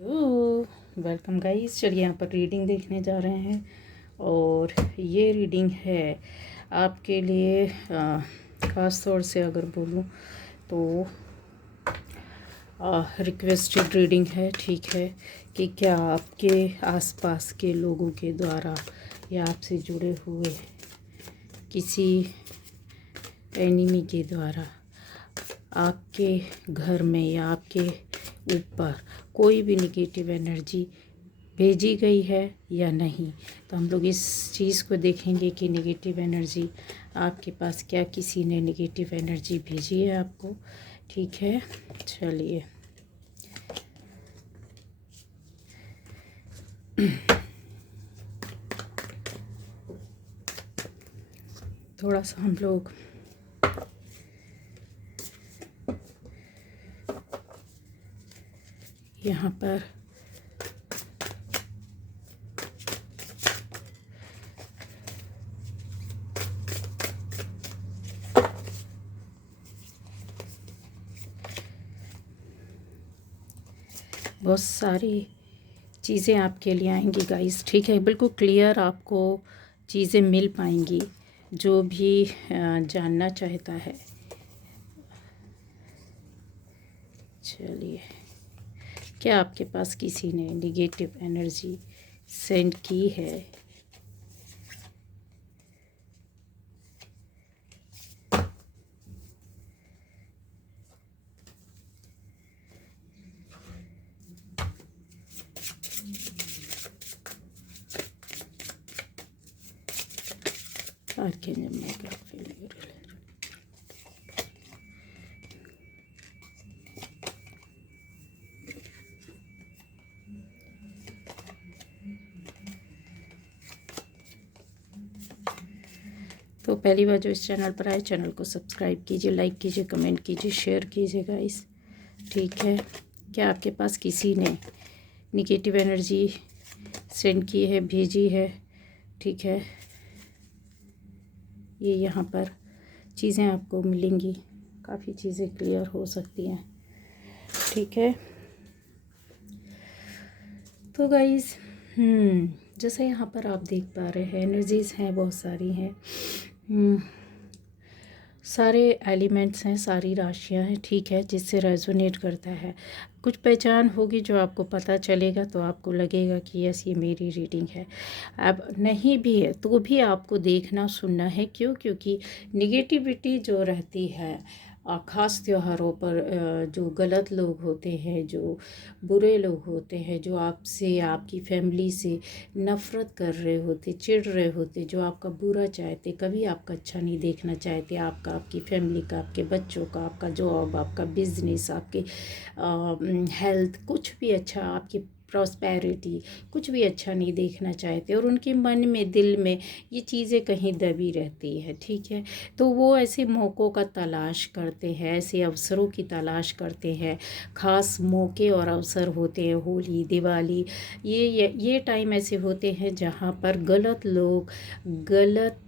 Welcome guys. चलिए यहाँ पर रीडिंग देखने जा रहे हैं और ये रीडिंग है आपके लिए। ख़ास तौर से अगर बोलूँ तो रिक्वेस्टेड रीडिंग है। ठीक है कि क्या आपके आसपास के लोगों के द्वारा या आपसे जुड़े हुए किसी एनिमी के द्वारा आपके घर में या आपके ऊपर कोई भी निगेटिव एनर्जी भेजी गई है या नहीं। तो हम लोग इस चीज़ को देखेंगे कि निगेटिव एनर्जी आपके पास क्या किसी ने निगेटिव एनर्जी भेजी है आपको। ठीक है, चलिए थोड़ा सा हम लोग यहाँ पर बहुत सारी चीज़ें आपके लिए आएंगी गाइस। ठीक है, बिल्कुल क्लियर आपको चीज़ें मिल पाएंगी जो भी जानना चाहता है। चलिए, क्या आपके पास किसी ने निगेटिव एनर्जी सेंड की है? Archangel Michael, तो पहली बार जो इस चैनल पर आए, चैनल को सब्सक्राइब कीजिए, लाइक कीजिए, कमेंट कीजिए, शेयर कीजिए गाइस। ठीक है, क्या आपके पास किसी ने निगेटिव एनर्जी सेंड की है, भेजी है? ठीक है, ये यहाँ पर चीज़ें आपको मिलेंगी, काफ़ी चीज़ें क्लियर हो सकती हैं। ठीक है, तो गाइस जैसे यहाँ पर आप देख पा रहे हैं, एनर्जीज़ हैं, बहुत सारी हैं। सारे एलिमेंट्स हैं, सारी राशियाँ हैं। ठीक है, जिससे रेजोनेट करता है, कुछ पहचान होगी जो आपको पता चलेगा, तो आपको लगेगा कि यस ये मेरी रीडिंग है। अब नहीं भी है तो भी आपको देखना सुनना है। क्यों? क्योंकि निगेटिविटी जो रहती है ख़ास त्योहारों पर, जो गलत लोग होते हैं, जो बुरे लोग होते हैं, जो आपसे, आपकी फैमिली से नफ़रत कर रहे होते, चिढ़ रहे होते, जो आपका बुरा चाहते, कभी आपका अच्छा नहीं देखना चाहते, आपका, आपकी फैमिली का, आपके बच्चों का, आपका जॉब, आपका बिजनेस, आपके हेल्थ, कुछ भी अच्छा, आपकी प्रॉस्पेरिटी, कुछ भी अच्छा नहीं देखना चाहते, और उनके मन में, दिल में ये चीज़ें कहीं दबी रहती है। ठीक है, तो वो ऐसे मौक़ों का तलाश करते हैं, ऐसे अवसरों की तलाश करते हैं। ख़ास मौके और अवसर होते हैं, होली, दिवाली, ये टाइम ऐसे होते हैं जहाँ पर गलत लोग गलत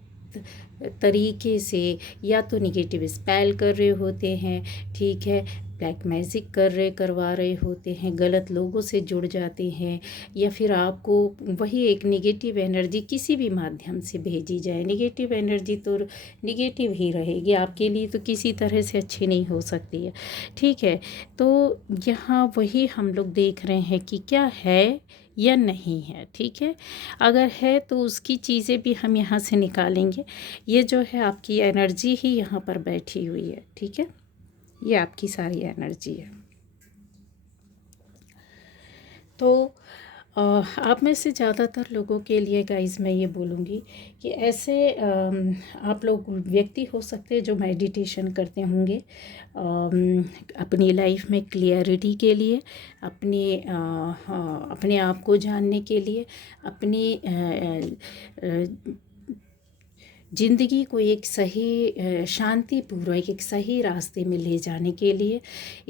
तरीके से या तो निगेटिव स्पेल कर रहे होते हैं। ठीक है, ब्लैक मैजिक करवा रहे होते हैं, गलत लोगों से जुड़ जाते हैं, या फिर आपको वही एक निगेटिव एनर्जी किसी भी माध्यम से भेजी जाए। निगेटिव एनर्जी तो निगेटिव ही रहेगी, आपके लिए तो किसी तरह से अच्छी नहीं हो सकती है। ठीक है, तो यहाँ वही हम लोग देख रहे हैं कि क्या है या नहीं है। ठीक है, अगर है तो उसकी चीज़ें भी हम यहाँ से निकालेंगे। ये जो है आपकी एनर्जी ही यहाँ पर बैठी हुई है। ठीक है, ये आपकी सारी एनर्जी है। तो आप में से ज़्यादातर लोगों के लिए गाइस मैं ये बोलूँगी कि ऐसे आप लोग व्यक्ति हो सकते हैं जो मेडिटेशन करते होंगे अपनी लाइफ में क्लियरिटी के लिए, अपने आप को जानने के लिए, अपनी ज़िंदगी को एक सही शांतिपूर्वक एक सही रास्ते में ले जाने के लिए,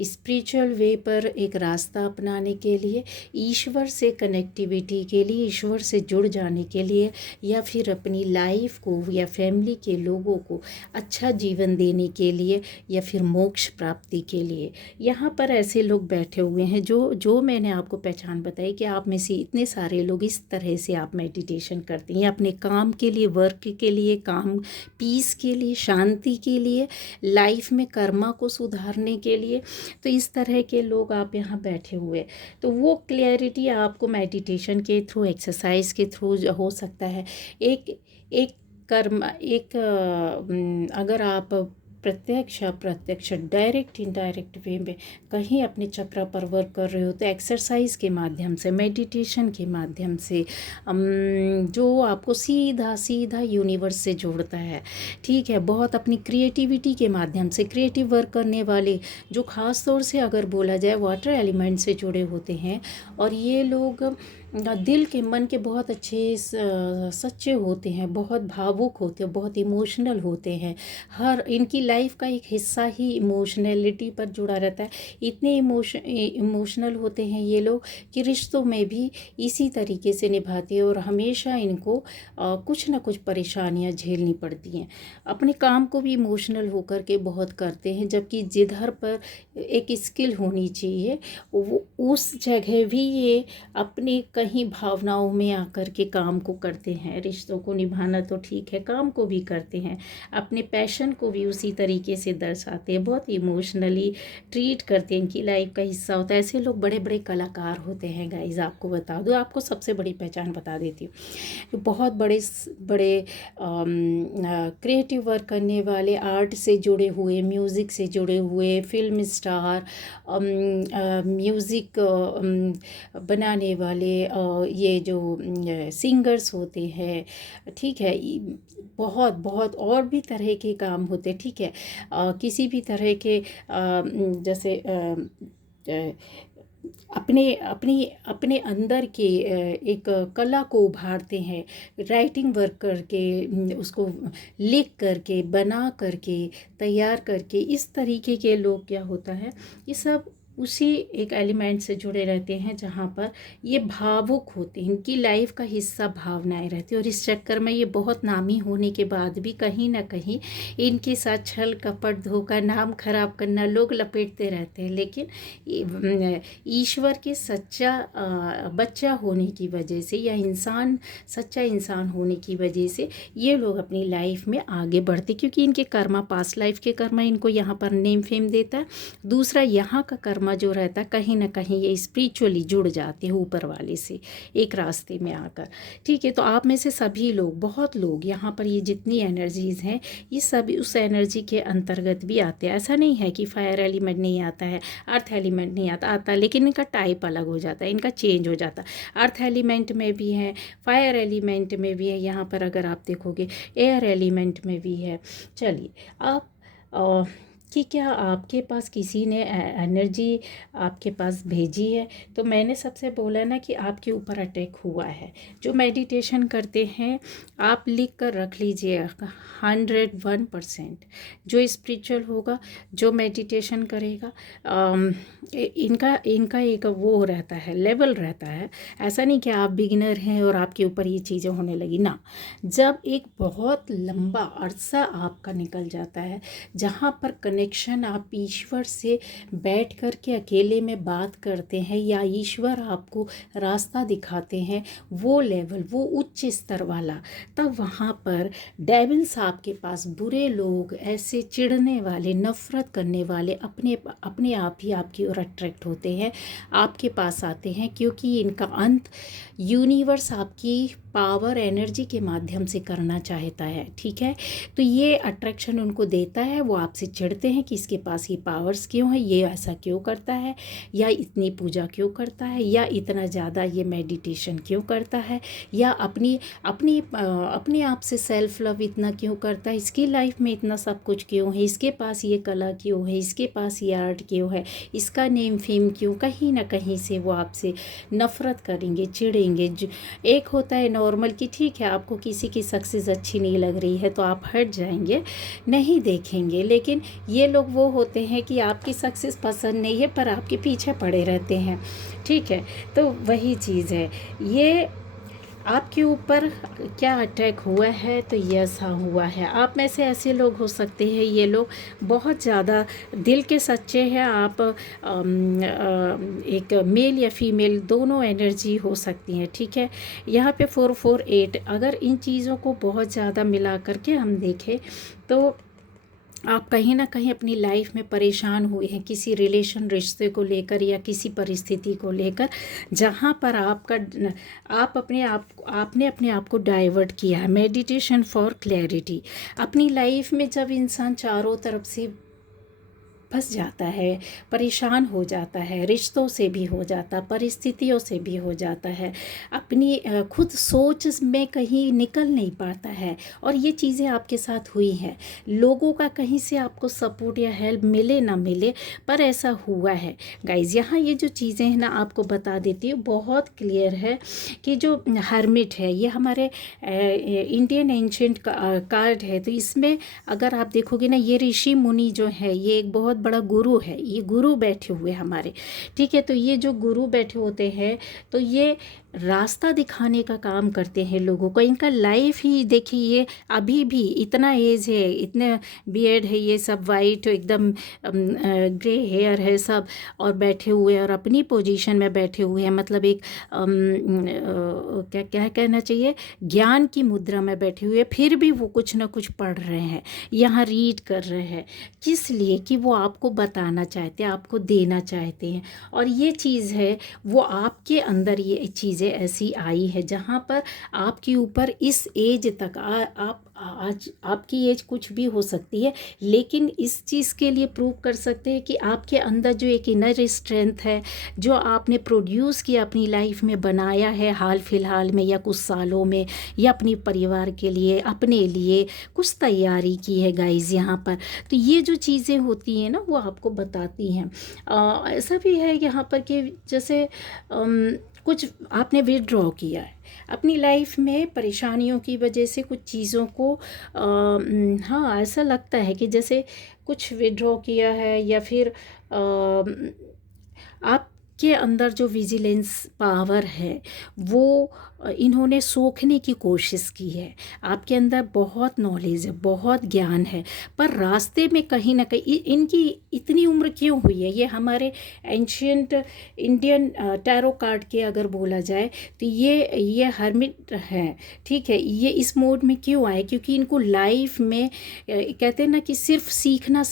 स्पिरिचुअल वे पर एक रास्ता अपनाने के लिए, ईश्वर से कनेक्टिविटी के लिए, ईश्वर से जुड़ जाने के लिए, या फिर अपनी लाइफ को या फैमिली के लोगों को अच्छा जीवन देने के लिए, या फिर मोक्ष प्राप्ति के लिए। यहाँ पर ऐसे लोग बैठे हुए हैं जो मैंने आपको पहचान बताई कि आप में से इतने सारे लोग इस तरह से आप मेडिटेशन करते हैं अपने काम के लिए, वर्क के लिए, काम पीस के लिए, शांति के लिए, लाइफ में कर्मा को सुधारने के लिए। तो इस तरह के लोग आप यहाँ बैठे हुए, तो वो क्लैरिटी आपको मेडिटेशन के थ्रू, एक्सरसाइज के थ्रू हो सकता है। एक एक कर्म एक अगर आप प्रत्यक्ष अप्रत्यक्ष, डायरेक्ट इनडायरेक्ट वे में कहीं अपने चक्र पर वर्क कर रहे हो, तो एक्सरसाइज के माध्यम से, मेडिटेशन के माध्यम से जो आपको सीधा सीधा यूनिवर्स से जोड़ता है, ठीक है। बहुत अपनी क्रिएटिविटी के माध्यम से, क्रिएटिव वर्क करने वाले जो ख़ास तौर से अगर बोला जाए वाटर एलिमेंट से जुड़े होते हैं, और ये लोग दिल के, मन के बहुत अच्छे सच्चे होते हैं, बहुत भावुक होते हैं, बहुत इमोशनल होते हैं। हर इनकी लाइफ का एक हिस्सा ही इमोशनलिटी पर जुड़ा रहता है। इतने इमोशनल होते हैं ये लोग कि रिश्तों में भी इसी तरीके से निभाते हैं, और हमेशा इनको कुछ ना कुछ परेशानियां झेलनी पड़ती हैं। अपने काम को भी इमोशनल होकर के बहुत करते हैं, जबकि जिधर पर एक स्किल होनी चाहिए वो उस जगह भी ये अपनी कहीं भावनाओं में आकर के काम को करते हैं। रिश्तों को निभाना तो ठीक है, काम को भी करते हैं, अपने पैशन को भी उसी तरीके से दर्शाते हैं, बहुत इमोशनली ट्रीट करते हैं, इनकी लाइफ का हिस्सा होता है। ऐसे लोग बड़े बड़े कलाकार होते हैं गाइज। आपको बता दूँ, आपको सबसे बड़ी पहचान बता देती हूँ, जो बहुत बड़े बड़े क्रिएटिव वर्क करने वाले, आर्ट से जुड़े हुए, म्यूज़िक से जुड़े हुए, फिल्म स्टार, म्यूज़िक बनाने वाले, ये जो सिंगर्स होते हैं, ठीक है, बहुत बहुत और भी तरह के काम होते हैं, ठीक है। किसी भी तरह के जैसे अपने अंदर के एक कला को उभारते हैं, राइटिंग वर्क करके, उसको लिख करके, बना करके, तैयार करके। इस तरीके के लोग क्या होता है, ये सब उसी एक एलिमेंट से जुड़े रहते हैं जहाँ पर ये भावुक होते हैं, इनकी लाइफ का हिस्सा भावनाएं रहती है। और इस चक्कर में ये बहुत नामी होने के बाद भी कहीं ना कहीं इनके साथ छल कपट, धोखा, नाम खराब करना लोग लपेटते रहते हैं। लेकिन ईश्वर के सच्चा बच्चा होने की वजह से, या सच्चा इंसान होने की वजह से ये लोग अपनी लाइफ में आगे बढ़ते, क्योंकि इनके कर्मा, पास्ट लाइफ के कर्मा इनको यहाँ पर नेम फेम देता है। दूसरा, यहाँ का कर्मा जो रहता है, कहीं ना कहीं ये स्पिरिचुअली जुड़ जाते हैं ऊपर वाले से एक रास्ते में आकर, ठीक है। तो आप में से सभी लोग, बहुत लोग यहाँ पर, ये जितनी एनर्जीज़ हैं ये सब उस एनर्जी के अंतर्गत भी आते हैं। ऐसा नहीं है कि फायर एलिमेंट नहीं आता है, अर्थ एलिमेंट नहीं आता, लेकिन इनका टाइप अलग हो जाता है, इनका चेंज हो जाता है। अर्थ एलिमेंट में भी है, फायर एलिमेंट में भी है, यहाँ पर अगर आप देखोगे एयर एलिमेंट में भी है। चलिए, आप कि क्या आपके पास किसी ने एनर्जी आपके पास भेजी है? तो मैंने सबसे बोला ना कि आपके ऊपर अटैक हुआ है। जो मेडिटेशन करते हैं, आप लिख कर रख लीजिए, 101% जो स्पिरिचुअल होगा, जो मेडिटेशन करेगा, इनका एक वो रहता है, लेवल रहता है। ऐसा नहीं कि आप बिगिनर हैं और आपके ऊपर ये चीज़ें होने लगी ना। जब एक बहुत लंबा अरसा आपका निकल जाता है, जहाँ पर कनेक्शन आप ईश्वर से बैठ कर के अकेले में बात करते हैं, या ईश्वर आपको रास्ता दिखाते हैं, वो लेवल, वो उच्च स्तर वाला, तब वहाँ पर डेविल्स आपके पास, बुरे लोग, ऐसे चिढ़ने वाले, नफ़रत करने वाले, अपने आप ही आपकी ओर अट्रैक्ट होते हैं, आपके पास आते हैं, क्योंकि इनका अंत यूनिवर्स आपकी पावर, एनर्जी के माध्यम से करना चाहता है, ठीक है। तो ये अट्रैक्शन उनको देता है, वो आपसे चिढ़ते देखते हैं कि इसके पास ये पावर्स क्यों है, ये ऐसा क्यों करता है, या इतनी पूजा क्यों करता है, या इतना ज़्यादा ये मेडिटेशन क्यों करता है, या अपने आप से सेल्फ लव इतना क्यों करता है, इसकी लाइफ में इतना सब कुछ क्यों है, इसके पास ये कला क्यों है, इसके पास ये आर्ट क्यों है, इसका नेम फेम क्यों। कहीं ना कहीं से वो आपसे नफ़रत करेंगे, चिढ़ेंगे। एक होता है नॉर्मल कि ठीक है आपको किसी की सक्सेस अच्छी नहीं लग रही है तो आप हट जाएंगे, नहीं देखेंगे। लेकिन ये लोग वो होते हैं कि आपकी सक्सेस पसंद नहीं है पर आपके पीछे पड़े रहते हैं, ठीक है। तो वही चीज़ है, ये आपके ऊपर क्या अटैक हुआ है तो ये ऐसा हुआ है। आप में से ऐसे लोग हो सकते हैं, ये लोग बहुत ज़्यादा दिल के सच्चे हैं। आप एक मेल या फीमेल दोनों एनर्जी हो सकती हैं, ठीक है। यहाँ पे 448 अगर इन चीज़ों को बहुत ज़्यादा मिला करके हम देखें तो आप कहीं ना कहीं अपनी लाइफ में परेशान हुए हैं किसी रिलेशन रिश्ते को लेकर या किसी परिस्थिति को लेकर, जहाँ पर आपने अपने आप को डाइवर्ट किया है। Meditation for clarity. अपनी लाइफ में जब इंसान चारों तरफ से फंस जाता है, परेशान हो जाता है, रिश्तों से भी हो जाता, परिस्थितियों से भी हो जाता है, अपनी खुद सोच में कहीं निकल नहीं पाता है, और ये चीज़ें आपके साथ हुई हैं। लोगों का कहीं से आपको सपोर्ट या हेल्प मिले ना मिले पर ऐसा हुआ है गाइज। यहाँ ये जो चीज़ें हैं ना आपको बता देती हूँ, बहुत क्लियर है कि जो हर्मिट है ये हमारे इंडियन एंशिएंट कार्ड है। तो इसमें अगर आप देखोगे ना, ये ऋषि मुनि जो है ये एक बहुत बड़ा गुरु है, ये गुरु बैठे हुए हमारे, ठीक है। तो ये जो गुरु बैठे होते हैं तो ये रास्ता दिखाने का काम करते हैं लोगों को। इनका लाइफ ही देखिए, ये अभी भी इतना एज है, इतने बियर्ड है, ये सब वाइट एकदम ग्रे हेयर है सब, और बैठे हुए और अपनी पोजीशन में बैठे हुए हैं। मतलब एक क्या क्या कहना चाहिए, ज्ञान की मुद्रा में बैठे हुए, फिर भी वो कुछ ना कुछ पढ़ रहे हैं, यहाँ रीड कर रहे हैं। किस लिए कि वो आपको बताना चाहते हैं, आपको देना चाहते हैं। और ये चीज़ है वो आपके अंदर ये चीज़ ऐसी आई है जहाँ पर आपके ऊपर इस एज तक आप आज आपकी एज कुछ भी हो सकती है, लेकिन इस चीज़ के लिए प्रूव कर सकते हैं कि आपके अंदर जो एक इनर स्ट्रेंथ है, जो आपने प्रोड्यूस किया अपनी लाइफ में, बनाया है हाल फिलहाल में या कुछ सालों में, या अपने परिवार के लिए, अपने लिए कुछ तैयारी की है गाइज यहाँ पर। तो ये जो चीज़ें होती हैं ना वो आपको बताती हैं। ऐसा भी है यहाँ पर कि जैसे कुछ आपने विड्रॉ किया है अपनी लाइफ में परेशानियों की वजह से, कुछ चीज़ों को हाँ ऐसा लगता है कि जैसे कुछ विड्रॉ किया है, या फिर आपके अंदर जो विजिलेंस पावर है वो इन्होंने सोखने की कोशिश की है। आपके अंदर बहुत नॉलेज है, बहुत ज्ञान है, पर रास्ते में कहीं ना कहीं इनकी इतनी उम्र क्यों हुई है। ये हमारे एंशियंट इंडियन टैरो कार्ड के अगर बोला जाए तो ये हर्मिट है, ठीक है। ये इस मोड में क्यों आए, क्योंकि इनको लाइफ में कहते हैं ना कि सिर्फ सीखना,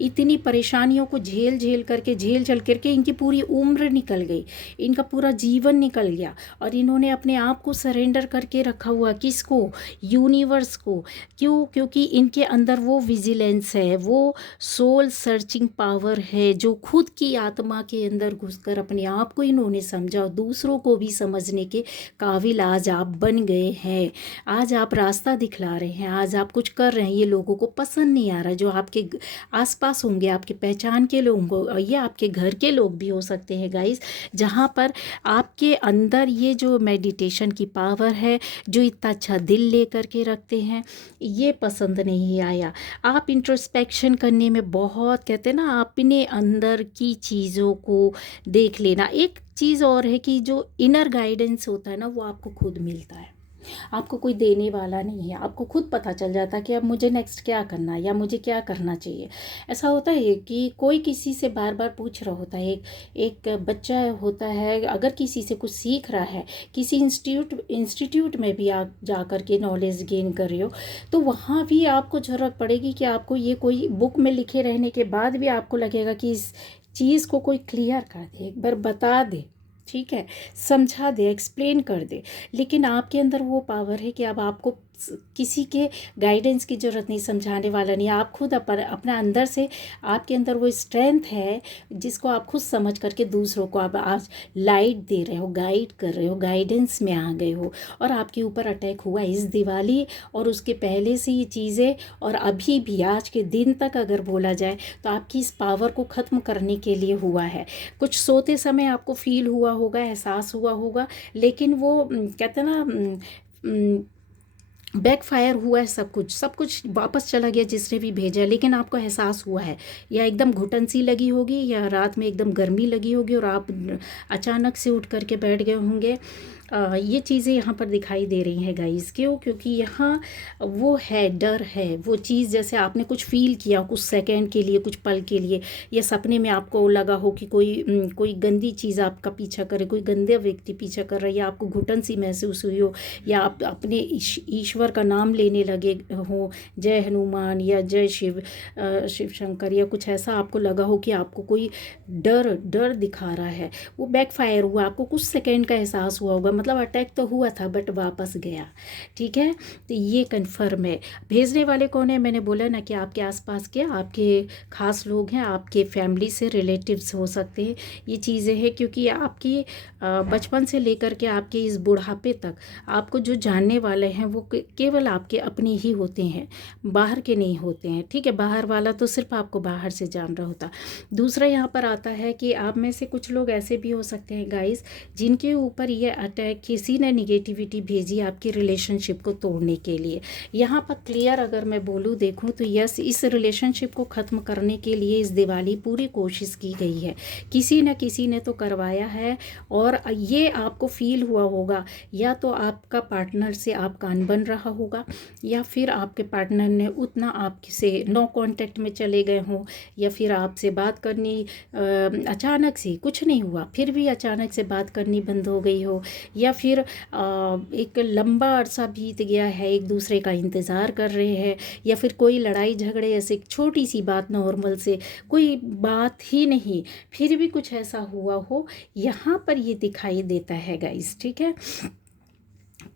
इतनी परेशानियों को झेल करके इनकी पूरी उम्र निकल गई, इनका पूरा जीवन निकल गया, और इन्होंने अपने आप को सरेंडर करके रखा हुआ। किसको? यूनिवर्स को। क्यों? क्योंकि इनके अंदर वो विजिलेंस है, वो सोल सर्चिंग पावर है, जो खुद की आत्मा के अंदर घुसकर अपने आप को इन्होंने समझा और दूसरों को भी समझने के काबिल आज आप बन गए हैं। आज आप रास्ता दिखला रहे हैं, आज आप कुछ कर रहे हैं। ये लोगों को पसंद नहीं आ रहा, जो आपके आसपास होंगे, आपके पहचान के लोग होंगे, या आपके घर के लोग भी हो सकते हैं गाइस, जहाँ पर आपके अंदर ये जो मेडिटेशन की पावर है, जो इतना अच्छा दिल ले करके रखते हैं, ये पसंद नहीं आया। आप इंट्रोस्पेक्शन करने में बहुत, कहते हैं ना, अपने अंदर की चीज़ों को देख लेना। एक चीज़ और है कि जो इनर गाइडेंस होता है ना वो आपको खुद मिलता है, आपको कोई देने वाला नहीं है। आपको खुद पता चल जाता है कि अब मुझे नेक्स्ट क्या करना है या मुझे क्या करना चाहिए। ऐसा होता है कि कोई किसी से बार बार पूछ रहा होता है। एक बच्चा होता है, अगर किसी से कुछ सीख रहा है, किसी इंस्टीट्यूट में भी आप जा कर के नॉलेज गेन कर रहे हो, तो वहाँ भी आपको ज़रूरत पड़ेगी कि आपको ये कोई बुक में लिखे रहने के बाद भी आपको लगेगा कि इस चीज़ को कोई क्लियर कर दे, एक बार बता दे, ठीक है, समझा दे, एक्सप्लेन कर दे। लेकिन आपके अंदर वो पावर है कि अब आपको किसी के गाइडेंस की ज़रूरत नहीं, समझाने वाला नहीं, आप खुद अपना अंदर से, आपके अंदर वो स्ट्रेंथ है जिसको आप खुद समझ करके दूसरों को आप आज लाइट दे रहे हो, गाइड कर रहे हो, गाइडेंस में आ गए हो। और आपके ऊपर अटैक हुआ इस दिवाली और उसके पहले से ये चीज़ें, और अभी भी आज के दिन तक अगर बोला जाए तो आपकी इस पावर को ख़त्म करने के लिए हुआ है। कुछ सोते समय आपको फील हुआ होगा, एहसास हुआ होगा, लेकिन वो कहते हैं ना, बैकफायर हुआ है, सब कुछ वापस चला गया जिसने भी भेजा, लेकिन आपको एहसास हुआ है, या एकदम घुटन सी लगी होगी, या रात में एकदम गर्मी लगी होगी और आप अचानक से उठ करके बैठ गए होंगे। ये चीज़ें यहाँ पर दिखाई दे रही हैं गाइस। क्यों? क्योंकि यहाँ वो है, डर है, वो चीज़ जैसे आपने कुछ फील किया कुछ सेकंड के लिए, कुछ पल के लिए, या सपने में आपको लगा हो कि कोई गंदी चीज़ आपका पीछा करे, कोई गंदे व्यक्ति पीछा कर रहा है, या आपको घुटन सी महसूस हुई हो, या आप अपने ईश्वर का नाम लेने लगे हो, जय हनुमान या जय शिव शंकर, या कुछ ऐसा आपको लगा हो कि आपको कोई डर दिखा रहा है, वो बैकफायर हुआ, आपको कुछ सेकंड का एहसास हुआ होगा, मतलब अटैक तो हुआ था बट वापस गया। ठीक है, तो ये कन्फर्म है। भेजने वाले कौन है? मैंने बोला ना कि आपके आसपास के आपके खास लोग हैं, आपके फैमिली से रिलेटिव्स हो सकते हैं। ये चीज़ें हैं क्योंकि आपकी बचपन से लेकर के आपके इस बुढ़ापे तक आपको जो जानने वाले हैं वो केवल आपके अपने ही होते हैं, बाहर के नहीं होते हैं। ठीक है, बाहर वाला तो सिर्फ आपको बाहर से जान रहा होता। दूसरा यहाँ पर आता है कि आप में से कुछ लोग ऐसे भी हो सकते हैं गाइस, जिनके ऊपर ये अटैक, किसी ने निगेटिविटी भेजी आपकी रिलेशनशिप को तोड़ने के लिए। यहाँ पर क्लियर अगर मैं बोलूँ, देखूँ तो यस, इस रिलेशनशिप को ख़त्म करने के लिए इस दिवाली पूरी कोशिश की गई है, किसी न किसी ने तो करवाया है। और ये आपको फील हुआ होगा, या तो आपका पार्टनर से आपका अनबन रहा होगा, या फिर आपके पार्टनर ने उतना आपसे नो कांटेक्ट में चले गए हों, या फिर आपसे बात करनी अचानक से, कुछ नहीं हुआ फिर भी अचानक से बात करनी बंद हो गई हो, या फिर एक लंबा अरसा बीत गया है, एक दूसरे का इंतज़ार कर रहे हैं, या फिर कोई लड़ाई झगड़े, ऐसे छोटी सी बात, नॉर्मल से कोई बात ही नहीं, फिर भी कुछ ऐसा हुआ हो, यहाँ पर ये दिखाई देता है गाइस। ठीक है,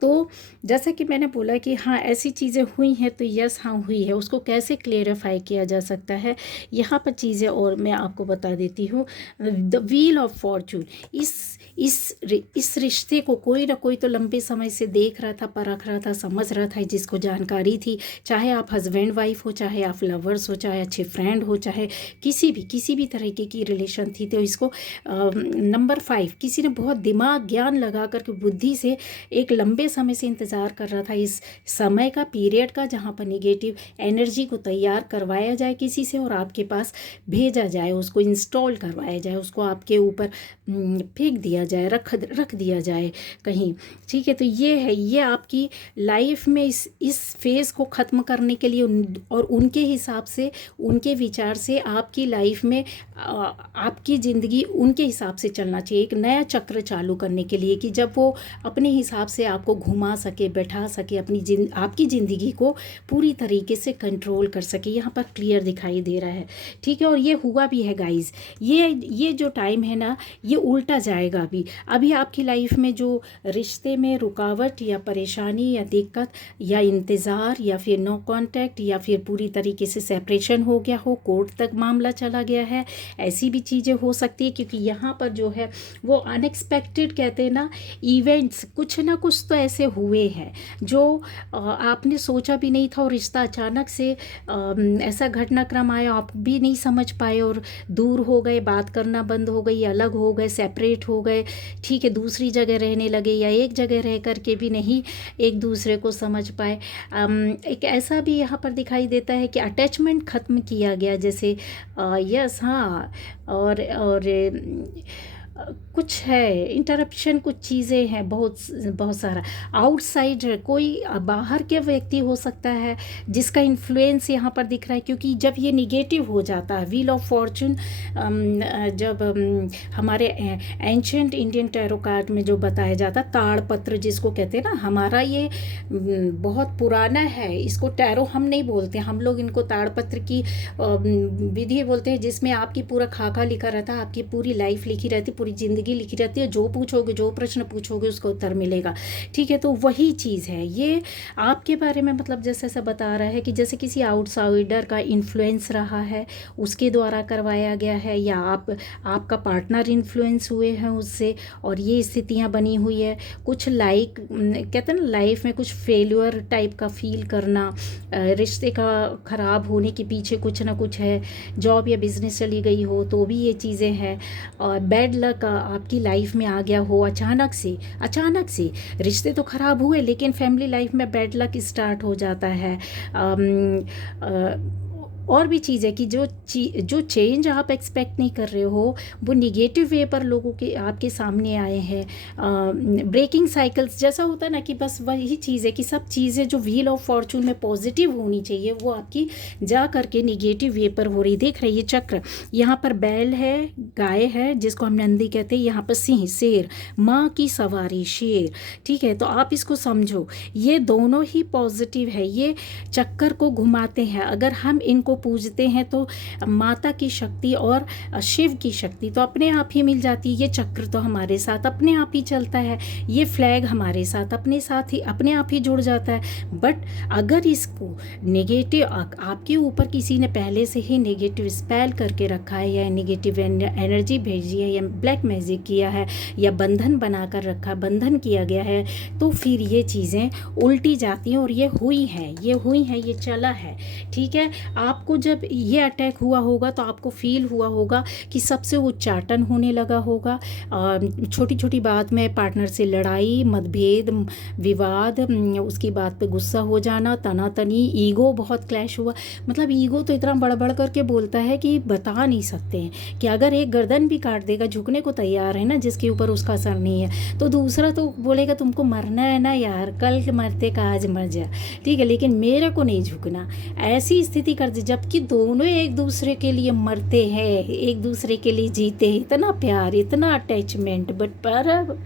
तो जैसा कि मैंने बोला कि हाँ ऐसी चीज़ें हुई हैं, तो यस हाँ हुई है, उसको कैसे क्लेरिफाई किया जा सकता है, यहाँ पर चीज़ें और मैं आपको बता देती हूँ। द व्हील ऑफ फॉर्चून, इस रिश्ते को कोई ना कोई तो लंबे समय से देख रहा था, परख रहा था, समझ रहा था, जिसको जानकारी थी, चाहे आप हस्बैंड वाइफ हो, चाहे आप लवर्स हो, चाहे अच्छे फ्रेंड हो, चाहे किसी भी तरीके की रिलेशन थी, तो इसको नंबर 5 किसी ने बहुत दिमाग ज्ञान लगा करके बुद्धि से एक लंबे समय से इंतज़ार कर रहा था, इस समय का, पीरियड का, जहाँ पर निगेटिव एनर्जी को तैयार करवाया जाए किसी से और आपके पास भेजा जाए, उसको इंस्टॉल करवाया जाए, उसको आपके ऊपर फेंक दिया जाए, रख दिया जाए कहीं। ठीक है, तो ये है, ये आपकी लाइफ में इस फेज़ को ख़त्म करने के लिए और उनके हिसाब से, उनके विचार से आपकी लाइफ में आपकी ज़िंदगी उनके हिसाब से चलना चाहिए, एक नया चक्र चालू करने के लिए, कि जब वो अपने हिसाब से आपको घुमा सके, बैठा सके, आपकी ज़िंदगी को पूरी तरीके से कंट्रोल कर सके। यहाँ पर क्लियर दिखाई दे रहा है। ठीक है, और ये हुआ भी है गाइस। ये जो टाइम है ना, ये उल्टा जाएगा अभी आपकी लाइफ में जो रिश्ते में रुकावट या परेशानी या दिक्कत या इंतज़ार या फिर नो कांटेक्ट या फिर पूरी तरीके से सेपरेशन हो गया हो, कोर्ट तक मामला चला गया है, ऐसी भी चीज़ें हो सकती है। क्योंकि यहाँ पर जो है वो अनएक्सपेक्टेड कहते हैं ना, इवेंट्स कुछ ना कुछ तो ऐसे हुए हैं जो आपने सोचा भी नहीं था, और रिश्ता अचानक से ऐसा घटनाक्रम आया, आप भी नहीं समझ पाए और दूर हो गए, बात करना बंद हो गई, अलग हो गए, सेपरेट हो गए। ठीक है, दूसरी जगह रहने लगे, या एक जगह रह कर के भी नहीं एक दूसरे को समझ पाए। एक ऐसा भी यहाँ पर दिखाई देता है कि अटैचमेंट ख़त्म किया गया, जैसे यस हाँ, और कुछ है इंटरप्शन, कुछ चीज़ें हैं, बहुत सारा आउटसाइड कोई बाहर के व्यक्ति हो सकता है जिसका इन्फ्लुएंस यहाँ पर दिख रहा है। क्योंकि जब ये निगेटिव हो जाता है, व्हील ऑफ फॉर्चून, जब हमारे एंशंट इंडियन टैरो कार्ड में जो बताया जाता है, ताड़पत्र जिसको कहते हैं ना, हमारा ये बहुत पुराना है, इसको टैरो हम नहीं बोलते, हम लोग इनको ताड़पत्र की विधि बोलते हैं, जिसमें आपकी पूरा खाका लिखा रहता है, आपकी पूरी लाइफ लिखी रहती, पूरी ज़िंदगी लिखी रहती है, जो पूछोगे, जो प्रश्न पूछोगे उसका उत्तर मिलेगा, ठीक है। तो वही चीज़ है ये आपके बारे में, मतलब जैसे ऐसा बता रहा है कि जैसे किसी आउटसाइडर का इन्फ्लुएंस रहा है, उसके द्वारा करवाया गया है, या आपका पार्टनर इन्फ्लुएंस हुए हैं उससे और ये स्थितियाँ बनी हुई है। कुछ कहते हैं ना, लाइफ में कुछ फेल्यूर टाइप का फील करना, रिश्ते का ख़राब होने के पीछे कुछ ना कुछ है, जॉब या बिजनेस चली गई हो तो भी ये चीज़ें हैं, और बैड लक आपकी लाइफ में आ गया हो अचानक से रिश्ते तो ख़राब हुए लेकिन फैमिली लाइफ में बैड लक स्टार्ट हो जाता है। और भी चीज़ है कि जो चेंज आप एक्सपेक्ट नहीं कर रहे हो वो निगेटिव वे पर लोगों के आपके सामने आए हैं। ब्रेकिंग साइकिल्स जैसा होता है ना, कि बस वही चीज़ है कि सब चीज़ें जो व्हील ऑफ फॉर्चून में पॉजिटिव होनी चाहिए वो आपकी जा करके निगेटिव वे पर हो रही। देख रहे ये चक्र, यहाँ पर बैल है, गाय है जिसको हम नंदी कहते हैं, यहाँ पर सिंह शेर, माँ की सवारी शेर, ठीक है। तो आप इसको समझो, ये दोनों ही पॉजिटिव है, ये चक्कर को घुमाते हैं। अगर हम इनको पूजते हैं तो माता की शक्ति और शिव की शक्ति तो अपने आप ही मिल जाती है। ये चक्र तो हमारे साथ अपने आप ही चलता है, ये फ्लैग हमारे साथ अपने आप ही जुड़ जाता है। बट अगर इसको नेगेटिव आपके ऊपर किसी ने पहले से ही नेगेटिव स्पेल करके रखा है, या नेगेटिव एनर्जी भेजी है, या ब्लैक मैजिक किया है, या बंधन बनाकर रखा, बंधन किया गया है, तो फिर ये चीज़ें उल्टी जाती हैं। और ये हुई हैं, ये चला है, ठीक है। आपको जब ये अटैक हुआ होगा तो आपको फील हुआ होगा कि सबसे उच्चाटन होने लगा होगा, छोटी छोटी बात में पार्टनर से लड़ाई, मतभेद, विवाद, उसकी बात पे गुस्सा हो जाना, तनातनी, ईगो बहुत क्लैश हुआ। मतलब ईगो तो इतना बड़ करके बोलता है कि बता नहीं सकते हैं, कि अगर एक गर्दन भी काट देगा, झुकने को तैयार है ना जिसके ऊपर उसका असर नहीं है, तो दूसरा तो बोलेगा तुमको मरना है ना यार, कल मरते का आज मर जा, ठीक है, लेकिन मेरे को नहीं झुकना। ऐसी स्थिति कर दी, जबकि दोनों एक दूसरे के लिए मरते हैं, एक दूसरे के लिए जीते हैं, इतना प्यार, इतना अटैचमेंट। बट पर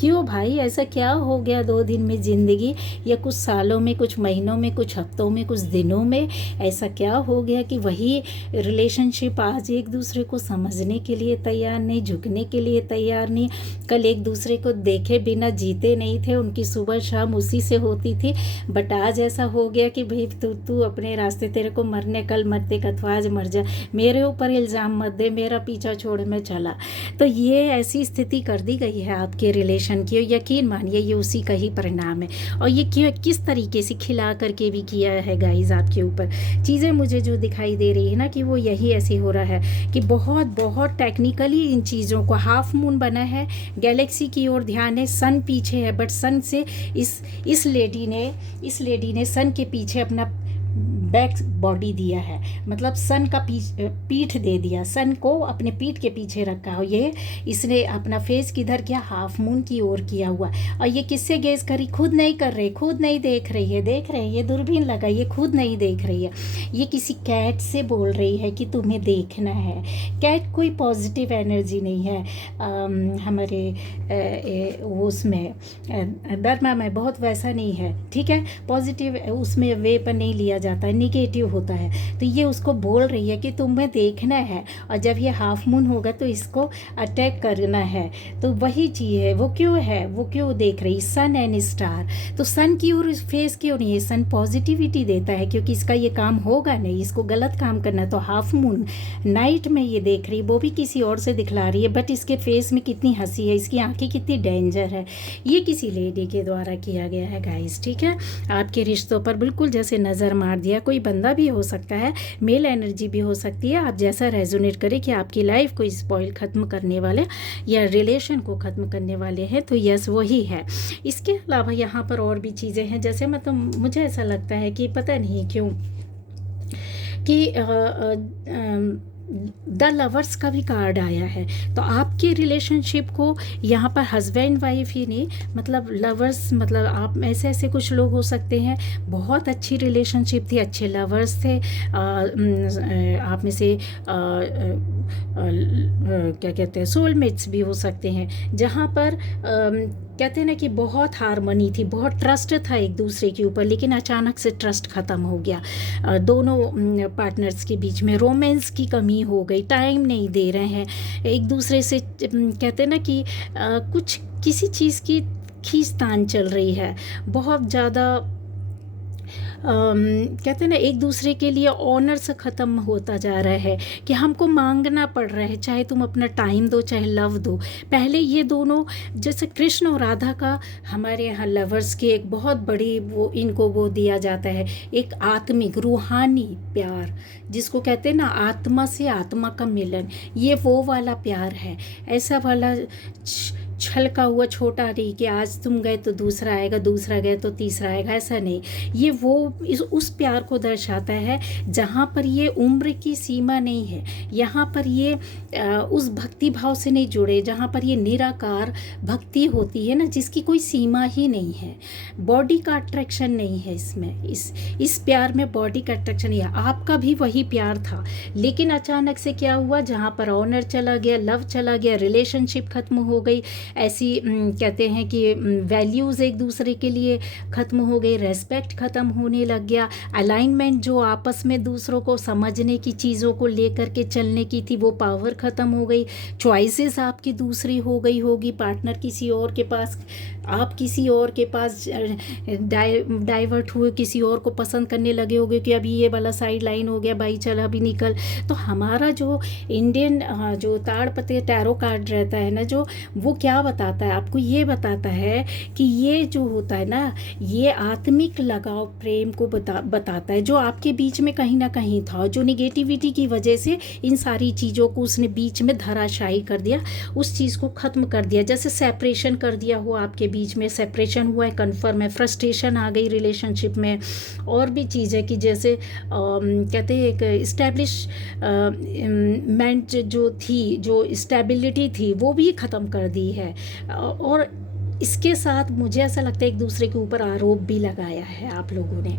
क्यों भाई, ऐसा क्या हो गया 2 दिन में ज़िंदगी, या कुछ सालों में, कुछ महीनों में, कुछ हफ्तों में, कुछ दिनों में, ऐसा क्या हो गया कि वही रिलेशनशिप आज एक दूसरे को समझने के लिए तैयार नहीं, झुकने के लिए तैयार नहीं। कल एक दूसरे को देखे बिना जीते नहीं थे, उनकी सुबह शाम उसी से होती थी। बट आज ऐसा हो गया कि भाई तू अपने रास्ते, तेरे को मरने, कल मरते का तो आज मर जा, मेरे ऊपर इल्ज़ाम मत दे, मेरा पीछा छोड़ मैं चला। तो ये ऐसी स्थिति कर दी गई है आपके रिलेशन की, यकीन मानिए ये उसी का ही परिणाम है। और ये क्यों, किस तरीके से खिला करके भी किया है गाइस आपके ऊपर। चीज़ें मुझे जो दिखाई दे रही है ना, कि वो यही ऐसे हो रहा है कि बहुत बहुत टेक्निकली इन चीज़ों को, हाफ मून बना है, गैलेक्सी की ओर ध्यान है, सन पीछे है, बट सन से इस लेडी ने सन के पीछे अपना बैक बॉडी दिया है, मतलब सन का पीठ दे दिया, सन को अपने पीठ के पीछे रखा हो। ये इसने अपना फेस किधर किया, हाफ मून की ओर किया हुआ। और ये किससे गेज करी, खुद नहीं कर रही, खुद नहीं देख रही है, देख रहे हैं ये दूरबीन लगा, ये खुद नहीं देख रही है, ये किसी कैट से बोल रही है कि तुम्हें देखना है। कैट कोई पॉजिटिव एनर्जी नहीं है, हमारे उसमें बर्मा में बहुत वैसा नहीं है, ठीक है, पॉजिटिव उसमें वे पर नहीं लिया जाता है, निगेटिव होता है। तो ये उसको बोल रही है कि तुम्हें देखना है, और जब ये हाफ मून होगा तो इसको अटैक करना है। तो वही चीज़ है, वो क्यों देख रही, सन एंड स्टार। तो सन की ओर फेस क्यों नहीं है, सन पॉजिटिविटी देता है, क्योंकि इसका ये काम होगा नहीं, इसको गलत काम करना है। तो हाफ मून नाइट में ये देख रही, वो भी किसी और से दिखला रही है, बट इसके फेस में कितनी हंसी है, इसकी आंखें कितनी डेंजर है। ये किसी लेडी के द्वारा किया गया है गाइस, ठीक है। आपके रिश्तों पर बिल्कुल जैसे नज़र मार दिया, कोई बंदा भी हो सकता है, मेल एनर्जी भी हो सकती है, आप जैसा रेजोनेट करें कि आपकी लाइफ को स्पॉइल ख़त्म करने वाले या रिलेशन को ख़त्म करने वाले हैं, तो यस वही है। इसके अलावा यहाँ पर और भी चीज़ें हैं, जैसे मतलब मुझे ऐसा लगता है कि पता नहीं क्यों कि द लवर्स का भी कार्ड आया है। तो आपके रिलेशनशिप को यहाँ पर हस्बैंड वाइफ ही नहीं, मतलब लवर्स, मतलब आप ऐसे कुछ लोग हो सकते हैं, बहुत अच्छी रिलेशनशिप थी, अच्छे लवर्स थे, आप में से क्या कहते हैं, सोलमेट्स भी हो सकते हैं, जहाँ पर कहते हैं ना कि बहुत हारमनी थी, बहुत ट्रस्ट था एक दूसरे के ऊपर, लेकिन अचानक से ट्रस्ट ख़त्म हो गया। दोनों पार्टनर्स के बीच में रोमांस की कमी हो गई, टाइम नहीं दे रहे हैं एक दूसरे से। कहते हैं ना कि कुछ किसी चीज़ की खींचतान चल रही है बहुत ज़्यादा। कहते हैं ना एक दूसरे के लिए ऑनर से ख़त्म होता जा रहा है कि हमको मांगना पड़ रहा है, चाहे तुम अपना टाइम दो चाहे लव दो। पहले ये दोनों, जैसे कृष्ण और राधा का हमारे यहाँ लवर्स की एक बहुत बड़ी वो इनको वो दिया जाता है, एक आत्मिक रूहानी प्यार जिसको कहते हैं ना आत्मा से आत्मा का मिलन, ये वो वाला प्यार है। ऐसा वाला छलका हुआ छोटा नहीं कि आज तुम गए तो दूसरा आएगा, दूसरा गए तो तीसरा आएगा, ऐसा नहीं। ये वो उस प्यार को दर्शाता है जहाँ पर ये उम्र की सीमा नहीं है, यहाँ पर ये उस भक्ति भाव से नहीं जुड़े जहाँ पर ये निराकार भक्ति होती है ना, जिसकी कोई सीमा ही नहीं है। बॉडी का अट्रैक्शन नहीं है इसमें, इस प्यार में बॉडी का अट्रैक्शन नहीं है। आपका भी वही प्यार था, लेकिन अचानक से क्या हुआ, जहाँ पर ऑनर चला गया, लव चला गया, रिलेशनशिप ख़त्म हो गई, ऐसी कहते हैं कि वैल्यूज़ एक दूसरे के लिए ख़त्म हो गई, रेस्पेक्ट ख़त्म होने लग गया, अलाइनमेंट जो आपस में दूसरों को समझने की चीज़ों को लेकर के चलने की थी वो पावर ख़त्म हो गई, चॉइसेस आपकी दूसरी हो गई होगी, पार्टनर किसी और के पास, आप किसी और के पास डाइवर्ट हुए, किसी और को पसंद करने लगे होगे कि अभी ये वाला साइड लाइन हो गया भाई, चल अभी निकल। तो हमारा जो इंडियन जो ताड़पत्री टैरो कार्ड रहता है ना, जो वो क्या बताता है आपको, ये बताता है कि ये जो होता है ना, ये आत्मिक लगाव प्रेम को बताता है, जो आपके बीच में कहीं ना कहीं था, जो निगेटिविटी की वजह से इन सारी चीज़ों को उसने बीच में धराशायी कर दिया, उस चीज़ को ख़त्म कर दिया, जैसे सेपरेशन कर दिया हो, आपके बीच में सेपरेशन हुआ है, कन्फर्म है, फ्रस्ट्रेशन आ गई रिलेशनशिप में। और भी चीज़ है कि जैसे कहते हैं एक इस्टेब्लिशमेंट जो थी, जो स्टेबिलिटी थी, वो भी ख़त्म कर दी है। और इसके साथ मुझे ऐसा लगता है एक दूसरे के ऊपर आरोप भी लगाया है आप लोगों ने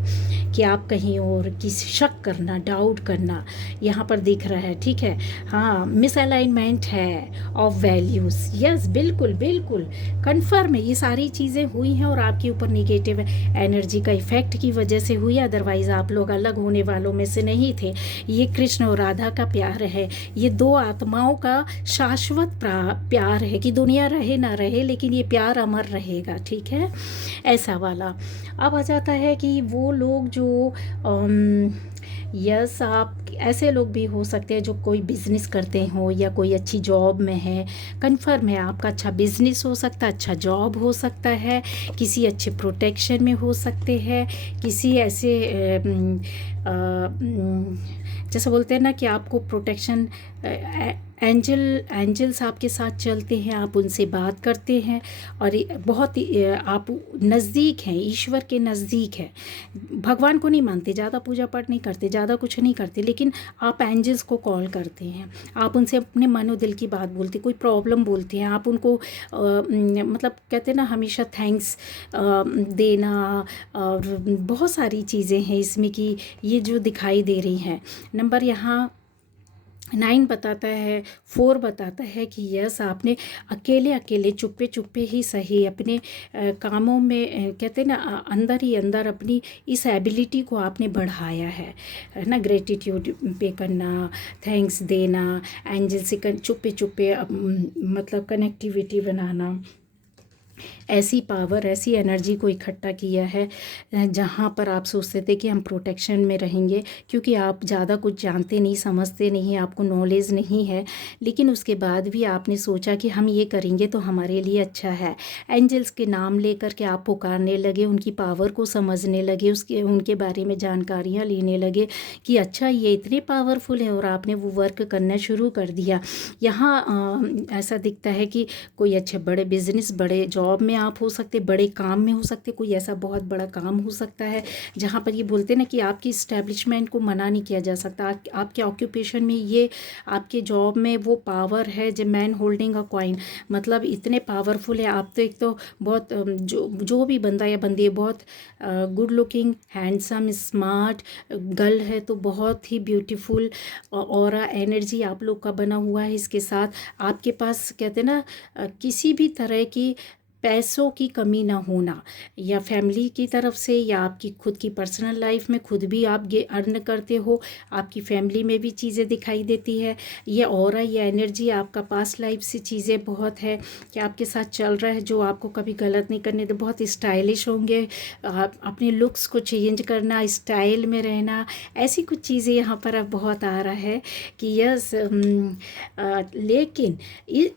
कि आप कहीं और किसी शक करना, डाउट करना यहाँ पर दिख रहा है, ठीक है। हाँ, मिसअलाइनमेंट है ऑफ वैल्यूज़, यस बिल्कुल बिल्कुल कन्फर्म है, ये सारी चीज़ें हुई हैं और आपके ऊपर निगेटिव एनर्जी का इफ़ेक्ट की वजह से हुई, अदरवाइज़ आप लोग अलग होने वालों में से नहीं थे। ये कृष्ण और राधा का प्यार है, ये दो आत्माओं का शाश्वत प्यार है कि दुनिया रहे ना रहे लेकिन ये प्यार अमर रहेगा, ठीक है, ऐसा वाला। अब आ जाता है कि वो लोग जो यस आप ऐसे लोग भी हो सकते हैं जो कोई बिज़नेस करते हो या कोई अच्छी जॉब में है, कन्फर्म है आपका अच्छा बिज़नेस हो सकता है, अच्छा जॉब हो सकता है, किसी अच्छे प्रोटेक्शन में हो सकते हैं, किसी ऐसे जैसे बोलते हैं ना कि आपको प्रोटेक्शन एंजल्स आपके साथ चलते हैं, आप उनसे बात करते हैं और बहुत आप नज़दीक हैं, ईश्वर के नज़दीक हैं। भगवान को नहीं मानते, ज़्यादा पूजा पाठ नहीं करते, ज़्यादा कुछ नहीं करते, लेकिन आप एंजल्स को कॉल करते हैं, आप उनसे अपने मनो दिल की बात बोलते, कोई प्रॉब्लम बोलते हैं, आप उनको मतलब कहते हैं ना हमेशा थैंक्स देना, और बहुत सारी चीज़ें हैं इसमें कि ये जो दिखाई दे रही हैं। नंबर यहाँ 9 बताता है, 4 बताता है कि यस आपने अकेले अकेले चुप्पे चुप्पे ही सही अपने कामों में कहते हैं ना अंदर ही अंदर अपनी इस एबिलिटी को आपने बढ़ाया है ना, ग्रेटिट्यूड पे करना, थैंक्स देना, एंजल से चुप्पे चुप्पे मतलब कनेक्टिविटी बनाना, ऐसी पावर, ऐसी एनर्जी को इकट्ठा किया है जहाँ पर आप सोचते थे कि हम प्रोटेक्शन में रहेंगे, क्योंकि आप ज़्यादा कुछ जानते नहीं, समझते नहीं, आपको नॉलेज नहीं है, लेकिन उसके बाद भी आपने सोचा कि हम ये करेंगे तो हमारे लिए अच्छा है। एंजल्स के नाम लेकर के आप पुकारने लगे, उनकी पावर को समझने लगे, उनके बारे में जानकारियाँ लेने लगे कि अच्छा ये इतने पावरफुल है, और आपने वो वर्क करना शुरू कर दिया। यहाँ ऐसा दिखता है कि कोई अच्छे बड़े बिजनेस, बड़े जॉब में आप हो सकते, बड़े काम में हो सकते, कोई ऐसा बहुत बड़ा काम हो सकता है जहाँ पर ये बोलते हैं ना कि आपकी इस्टेब्लिशमेंट को मना नहीं किया जा सकता, आपके ऑक्यूपेशन में ये, आपके जॉब में वो पावर है, जो मैन होल्डिंग अ कॉइन, मतलब इतने पावरफुल है आप। तो एक तो बहुत जो भी बंदा या बंदी बहुत good looking, handsome, smart girl है, तो बहुत ही ब्यूटीफुल ऑरा एनर्जी आप लोग का बना हुआ है। इसके साथ आपके पास कहते हैं ना किसी भी तरह की पैसों की कमी ना होना, या फैमिली की तरफ से या आपकी खुद की पर्सनल लाइफ में खुद भी आप ये अर्न करते हो, आपकी फैमिली में भी चीज़ें दिखाई देती है। ये ऑरा, ये एनर्जी आपका पास्ट लाइफ से चीज़ें बहुत है कि आपके साथ चल रहा है, जो आपको कभी गलत नहीं करने दे। बहुत स्टाइलिश होंगे आप, अपने लुक्स को चेंज करना, स्टाइल में रहना, ऐसी कुछ चीज़ें यहाँ पर अब बहुत आ रहा है कि यस। लेकिन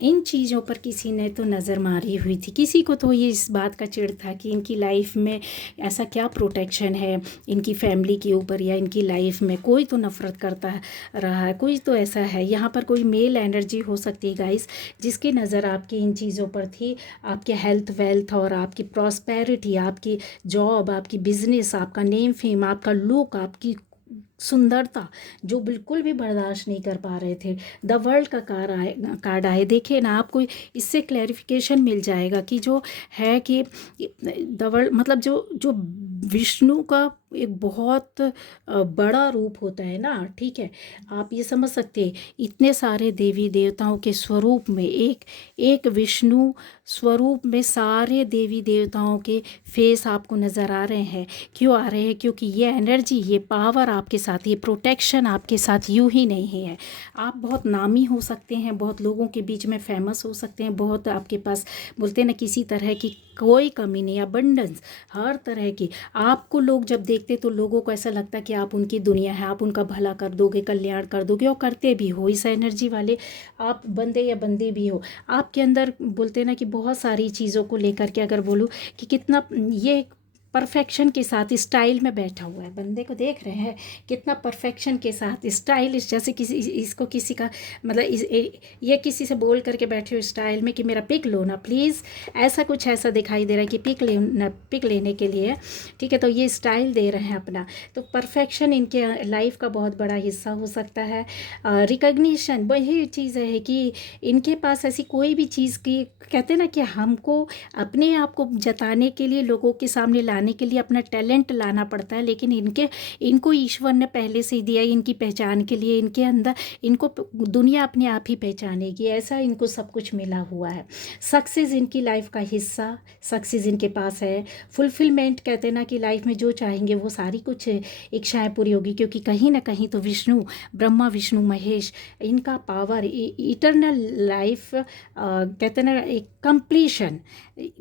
इन चीज़ों पर किसी ने तो नज़र मारी हुई थी, किसी को तो ये इस बात का चिढ़ था कि इनकी लाइफ में ऐसा क्या प्रोटेक्शन है इनकी फैमिली के ऊपर, या इनकी लाइफ में कोई तो नफ़रत करता रहा है, कोई तो ऐसा है। यहाँ पर कोई मेल एनर्जी हो सकती है गाइस, जिसकी नज़र आपकी इन चीज़ों पर थी, आपके हेल्थ वेल्थ और आपकी प्रॉस्पेरिटी, आपकी जॉब, आपकी बिजनेस, आपका नेम फेम, आपका लुक, आपकी सुंदरता, जो बिल्कुल भी बर्दाश्त नहीं कर पा रहे थे। द वर्ल्ड का कार्ड आए, देखिए ना, आपको इससे क्लैरिफिकेशन मिल जाएगा कि जो है कि द वर्ल्ड मतलब जो जो विष्णु का एक बहुत बड़ा रूप होता है ना, ठीक है, आप ये समझ सकते हैं। इतने सारे देवी देवताओं के स्वरूप में एक विष्णु स्वरूप में सारे देवी देवताओं के फेस आपको नज़र आ रहे हैं। क्यों आ रहे हैं? क्योंकि ये एनर्जी, ये पावर आपके साथ, ये प्रोटेक्शन आपके साथ यूं ही नहीं है। आप बहुत नामी हो सकते हैं, बहुत लोगों के बीच में फेमस हो सकते हैं, बहुत आपके पास बोलते हैं ना किसी तरह की कोई कमी नहीं, अबंडेंस हर तरह की। आपको लोग जब देखते तो लोगों को ऐसा लगता है कि आप उनकी दुनिया है, आप उनका भला कर दोगे, कल्याण कर दोगे, और करते भी हो। इस एनर्जी वाले आप बंदे या बंदे भी हो। आपके अंदर बोलते हैं ना कि बहुत सारी चीज़ों को लेकर के अगर बोलूँ कि कितना ये परफेक्शन के साथ स्टाइल में बैठा हुआ है, बंदे को देख रहे हैं कितना परफेक्शन के साथ स्टाइलिश, जैसे किसी इसको किसी का मतलब ये किसी से बोल करके बैठे हो स्टाइल में कि मेरा पिक लो ना प्लीज़, ऐसा कुछ ऐसा दिखाई दे रहा है कि पिक लेने के लिए, ठीक है, तो ये स्टाइल दे रहे हैं अपना। तो परफेक्शन इनके लाइफ का बहुत बड़ा हिस्सा हो सकता है। रिकग्निशन वही चीज़ है कि इनके पास ऐसी कोई भी चीज़ की, कहते हैं ना कि हमको अपने आप को जताने के लिए, लोगों के सामने लाने के लिए अपना टैलेंट लाना पड़ता है, लेकिन इनको ईश्वर ने पहले से ही दिया इनकी पहचान के लिए। इनके अंदर इनको दुनिया अपने आप ही पहचानेगी, ऐसा इनको सब कुछ मिला हुआ है। सक्सेस इनकी लाइफ का हिस्सा, सक्सेस इनके पास है। फुलफिलमेंट कहते हैं ना कि लाइफ में जो चाहेंगे वो सारी कुछ इच्छाएं पूरी होगी, क्योंकि कहीं ना कहीं तो विष्णु, ब्रह्मा विष्णु महेश, इनका पावर इटर्नल लाइफ, कहते हैं ना एक कंप्लीशन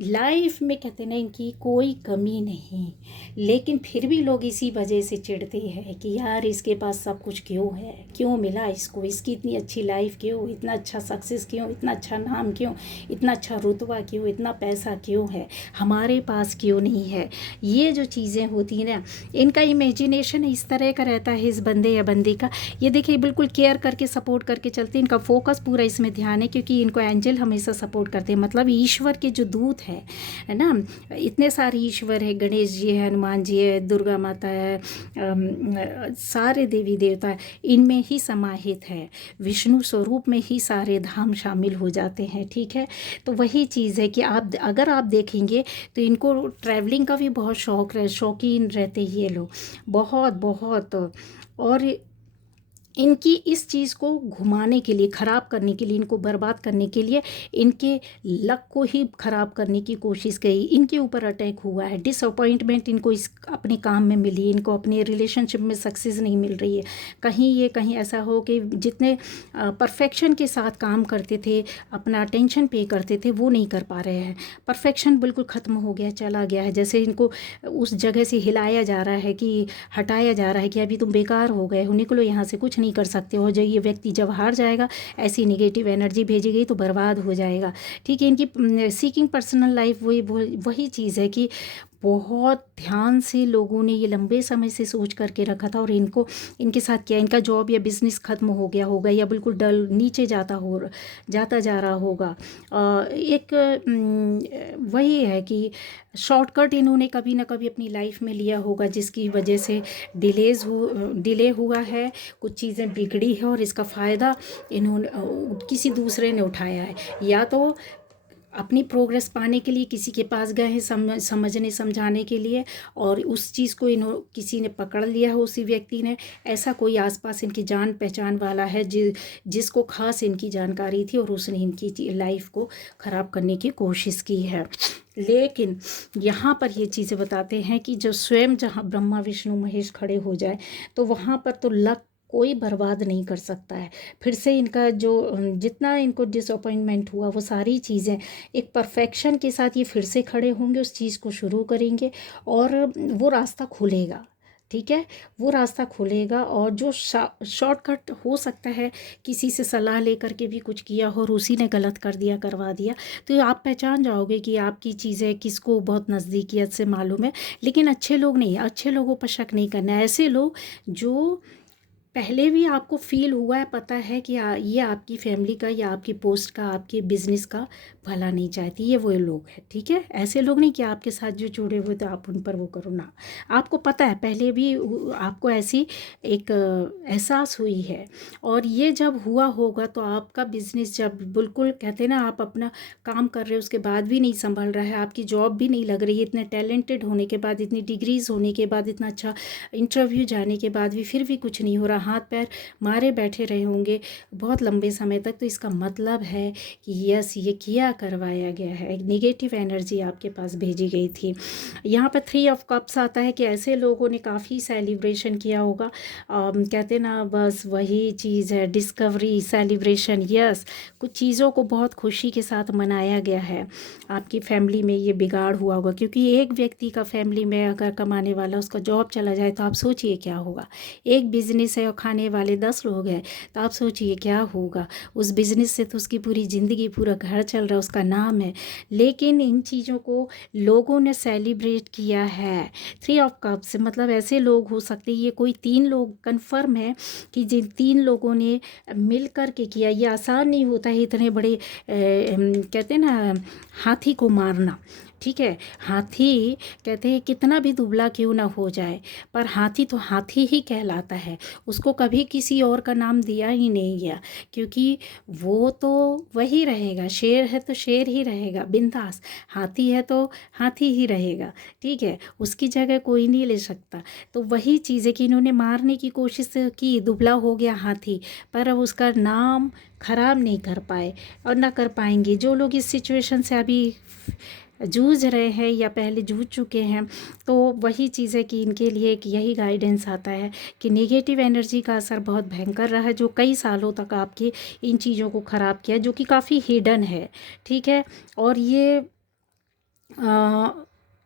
लाइफ में, कहते हैं ना इनकी कोई कमी नहीं। लेकिन फिर भी लोग इसी वजह से चिढ़ते हैं कि यार इसके पास सब कुछ क्यों है, क्यों मिला इसको, इसकी इतनी अच्छी लाइफ क्यों, इतना अच्छा सक्सेस क्यों, इतना अच्छा नाम क्यों, इतना अच्छा रुतबा क्यों, इतना पैसा क्यों है, हमारे पास क्यों नहीं है। ये जो चीज़ें होती हैं ना, इनका इमेजिनेशन इस तरह का रहता है इस बंदे या बंदी का। ये देखिए बिल्कुल केयर करके सपोर्ट करके चलते हैं, इनका फोकस पूरा इसमें ध्यान है, क्योंकि इनको एंजल हमेशा सपोर्ट करते हैं। मतलब ईश्वर के जो दूत है ना, इतने सारे ईश्वर है, गणेश जी है, हनुमान जी है, दुर्गा माता है, सारे देवी देवता है, इनमें ही समाहित है। विष्णु स्वरूप में ही सारे धाम शामिल हो जाते हैं, ठीक है। तो वही चीज़ है कि आप अगर आप देखेंगे तो इनको ट्रैवलिंग का भी बहुत शौकीन रहते हैं ये लोग, बहुत बहुत। और इनकी इस चीज़ को घुमाने के लिए, ख़राब करने के लिए, इनको बर्बाद करने के लिए, इनके लक को ही ख़राब करने की कोशिश की, इनके ऊपर अटैक हुआ है। डिसअपॉइंटमेंट इनको इस अपने काम में मिली, इनको अपने रिलेशनशिप में सक्सेस नहीं मिल रही है। कहीं ऐसा हो कि जितने परफेक्शन के साथ काम करते थे, अपना अटेंशन पे करते थे, वो नहीं कर पा रहे हैं। परफेक्शन बिल्कुल ख़त्म हो गया, चला गया है। जैसे इनको उस जगह से हिलाया जा रहा है, कि हटाया जा रहा है कि अभी तुम बेकार हो गए हो, निकलो यहाँ से, कुछ नहीं कर सकते हो। जो ये व्यक्ति जब हार जाएगा, ऐसी नेगेटिव एनर्जी भेजी गई तो बर्बाद हो जाएगा, ठीक है। इनकी सीकिंग पर्सनल लाइफ वही चीज़ है कि बहुत ध्यान से लोगों ने ये लंबे समय से सोच करके रखा था, और इनके साथ क्या, इनका जॉब या बिजनेस ख़त्म हो गया होगा, या बिल्कुल डल नीचे जाता जा रहा होगा। वही है कि शॉर्टकट इन्होंने कभी ना कभी अपनी लाइफ में लिया होगा, जिसकी वजह से डिले हुआ है, कुछ चीज़ें बिगड़ी है, और इसका फ़ायदा इन्होंने किसी दूसरे ने उठाया है। या तो अपनी प्रोग्रेस पाने के लिए किसी के पास गए हैं समझने समझाने के लिए, और उस चीज़ को किसी ने पकड़ लिया है, उसी व्यक्ति ने, ऐसा कोई आसपास इनकी जान पहचान वाला है जिसको खास इनकी जानकारी थी और उसने इनकी लाइफ को ख़राब करने की कोशिश की है। लेकिन यहाँ पर ये चीज़ें बताते हैं कि जो स्वयं जहाँ ब्रह्मा विष्णु महेश खड़े हो जाए तो वहाँ पर तो लक कोई बर्बाद नहीं कर सकता है। फिर से इनका जो जितना इनको डिसअपॉइंटमेंट हुआ वो सारी चीज़ें एक परफेक्शन के साथ ये फिर से खड़े होंगे, उस चीज़ को शुरू करेंगे और वो रास्ता खुलेगा। ठीक है, वो रास्ता खुलेगा। और जो शॉर्टकट हो सकता है किसी से सलाह लेकर के भी कुछ किया हो और उसी ने गलत कर दिया, करवा दिया, तो आप पहचान जाओगे कि आपकी चीज़ें किसको बहुत नज़दीकियत से मालूम है। लेकिन अच्छे लोग नहीं, अच्छे लोगों पर शक नहीं करना है। ऐसे लोग जो पहले भी आपको फील हुआ है, पता है कि ये आपकी फैमिली का या आपकी पोस्ट का, आपके बिजनेस का भला नहीं चाहती, ये वो लोग हैं। ठीक है, ऐसे लोग नहीं कि आपके साथ जो जुड़े हुए तो आप उन पर वो करो ना। आपको पता है, पहले भी आपको ऐसी एक एहसास हुई है, और ये जब हुआ होगा तो आपका बिजनेस जब बिल्कुल कहते हैं ना, आप अपना काम कर रहे हो उसके बाद भी नहीं संभल रहा है, आपकी जॉब भी नहीं लग रही है, इतने टैलेंटेड होने के बाद, इतनी डिग्रीज होने के बाद, इतना अच्छा इंटरव्यू जाने के बाद भी फिर भी कुछ नहीं हो रहा, हाथ पैर मारे बैठे रहे होंगे बहुत लंबे समय तक, तो इसका मतलब है कि यस, ये किया करवाया गया है, एक नेगेटिव एनर्जी आपके पास भेजी गई थी। यहाँ पर 3 ऑफ कप्स आता है कि ऐसे लोगों ने काफ़ी सेलिब्रेशन किया होगा। कहते ना, बस वही चीज़ है, डिस्कवरी, सेलिब्रेशन। यस, कुछ चीज़ों को बहुत खुशी के साथ मनाया गया है। आपकी फैमिली में ये बिगाड़ हुआ होगा, क्योंकि एक व्यक्ति का फैमिली में अगर कमाने वाला उसका जॉब चला जाए तो आप सोचिए क्या होगा। एक बिजनेस है और खाने वाले 10 लोग हैं, तो आप सोचिए क्या होगा। उस बिज़नेस से तो उसकी पूरी ज़िंदगी, पूरा घर चल रहा है, उसका नाम है। लेकिन इन चीज़ों को लोगों ने सेलिब्रेट किया है। 3 ऑफ कप्स मतलब ऐसे लोग हो सकते, ये कोई 3 लोग कंफर्म है कि जिन 3 लोगों ने मिल कर के किया। ये आसान नहीं होता है इतने बड़े कहते हैं ना, हाथी को मारना। ठीक है, हाथी कहते हैं कितना भी दुबला क्यों ना हो जाए, पर हाथी तो हाथी ही कहलाता है। उसको कभी किसी और का नाम दिया ही नहीं गया, क्योंकि वो तो वही रहेगा। शेर है तो शेर ही रहेगा बिंदास, हाथी है तो हाथी ही रहेगा। ठीक है, उसकी जगह कोई नहीं ले सकता। तो वही चीज़ है कि इन्होंने मारने की कोशिश की, दुबला हो गया हाथी, पर अब उसका नाम खराब नहीं कर पाए और ना कर पाएंगे। जो लोग इस सिचुएशन से अभी जूझ रहे हैं या पहले जूझ चुके हैं, तो वही चीज़ है कि इनके लिए एक यही गाइडेंस आता है कि नेगेटिव एनर्जी का असर बहुत भयंकर रहा है, जो कई सालों तक आपके इन चीज़ों को ख़राब किया, जो कि काफ़ी हिडन है। ठीक है, और ये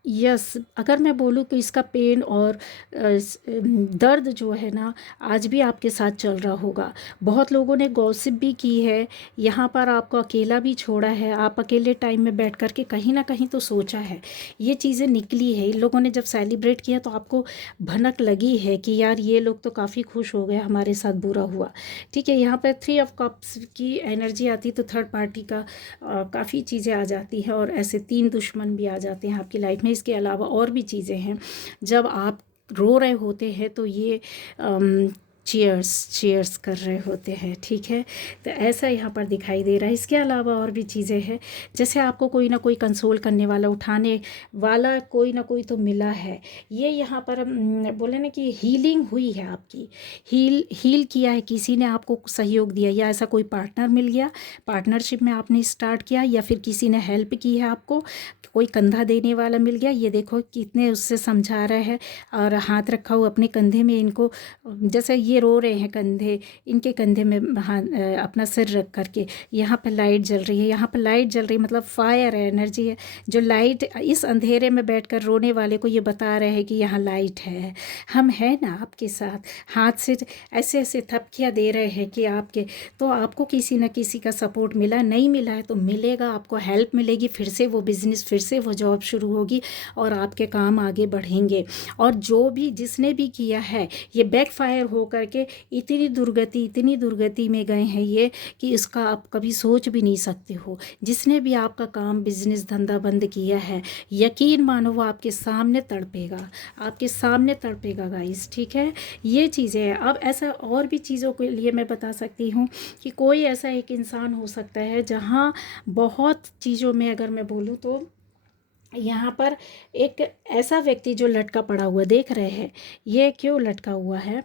यस, अगर मैं बोलूँ तो इसका पेन और दर्द जो है ना, आज भी आपके साथ चल रहा होगा। बहुत लोगों ने गॉसिप भी की है, यहाँ पर आपको अकेला भी छोड़ा है। आप अकेले टाइम में बैठ कर के कहीं ना कहीं तो सोचा है, ये चीज़ें निकली है। इन लोगों ने जब सेलिब्रेट किया तो आपको भनक लगी है कि यार ये लोग तो काफ़ी खुश हो गए, हमारे साथ बुरा हुआ। ठीक है, यहाँ पर 3 ऑफ कप्स की एनर्जी आती तो थर्ड पार्टी का काफ़ी चीज़ें आ जाती है, और ऐसे 3 दुश्मन भी आ जाते हैं आपकी लाइफ में। इसके अलावा और भी चीज़ें हैं। जब आप रो रहे होते हैं तो ये चीयर्स कर रहे होते हैं। ठीक है, तो ऐसा यहाँ पर दिखाई दे रहा है। इसके अलावा और भी चीज़ें हैं, जैसे आपको कोई ना कोई कंसोल करने वाला, उठाने वाला कोई ना कोई तो मिला है। ये यहाँ पर बोले ना कि हीलिंग हुई है आपकी, हील किया है, किसी ने आपको सहयोग दिया, या ऐसा कोई पार्टनर मिल गया, पार्टनरशिप में आपने स्टार्ट किया, या फिर किसी ने हेल्प की है आपको, कोई कंधा देने वाला मिल गया। ये देखो कितने उससे समझा रहे हैं, और हाथ रखा हुआ अपने कंधे में, इनको जैसे ये रो रहे हैं, कंधे इनके कंधे में हाथ अपना सिर रख करके, यहाँ पर लाइट जल रही है, यहाँ पर लाइट जल रही है, मतलब फायर एनर्जी है। जो लाइट इस अंधेरे में बैठकर रोने वाले को ये बता रहे हैं कि यहाँ लाइट है, हम हैं ना आपके साथ। हाथ से ऐसे ऐसे थपकियाँ दे रहे हैं कि आपके, तो आपको किसी न किसी का सपोर्ट मिला, नहीं मिला है तो मिलेगा, आपको हेल्प मिलेगी, फिर से वो बिज़नेस, फिर से वो जॉब शुरू होगी और आपके काम आगे बढ़ेंगे। और जो भी जिसने भी किया है, ये बैकफायर होकर करके इतनी दुर्गति में गए हैं ये कि इसका आप कभी सोच भी नहीं सकते हो। जिसने भी आपका काम बिजनेस धंधा बंद किया है, यकीन मानो वो आपके सामने तड़पेगा गाइस, ठीक है। ये चीज़ें हैं। अब ऐसा और भी चीज़ों के लिए मैं बता सकती हूँ कि कोई ऐसा एक इंसान हो सकता है जहाँ बहुत चीज़ों में, अगर मैं बोलूँ तो यहाँ पर एक ऐसा व्यक्ति जो लटका पड़ा हुआ देख रहे हैं, ये क्यों लटका हुआ है,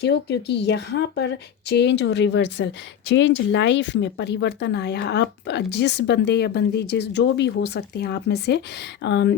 क्योंकि यहाँ पर चेंज और रिवर्सल, चेंज लाइफ में परिवर्तन आया। आप जिस बंदे या बंदी जो भी हो सकते हैं आप में से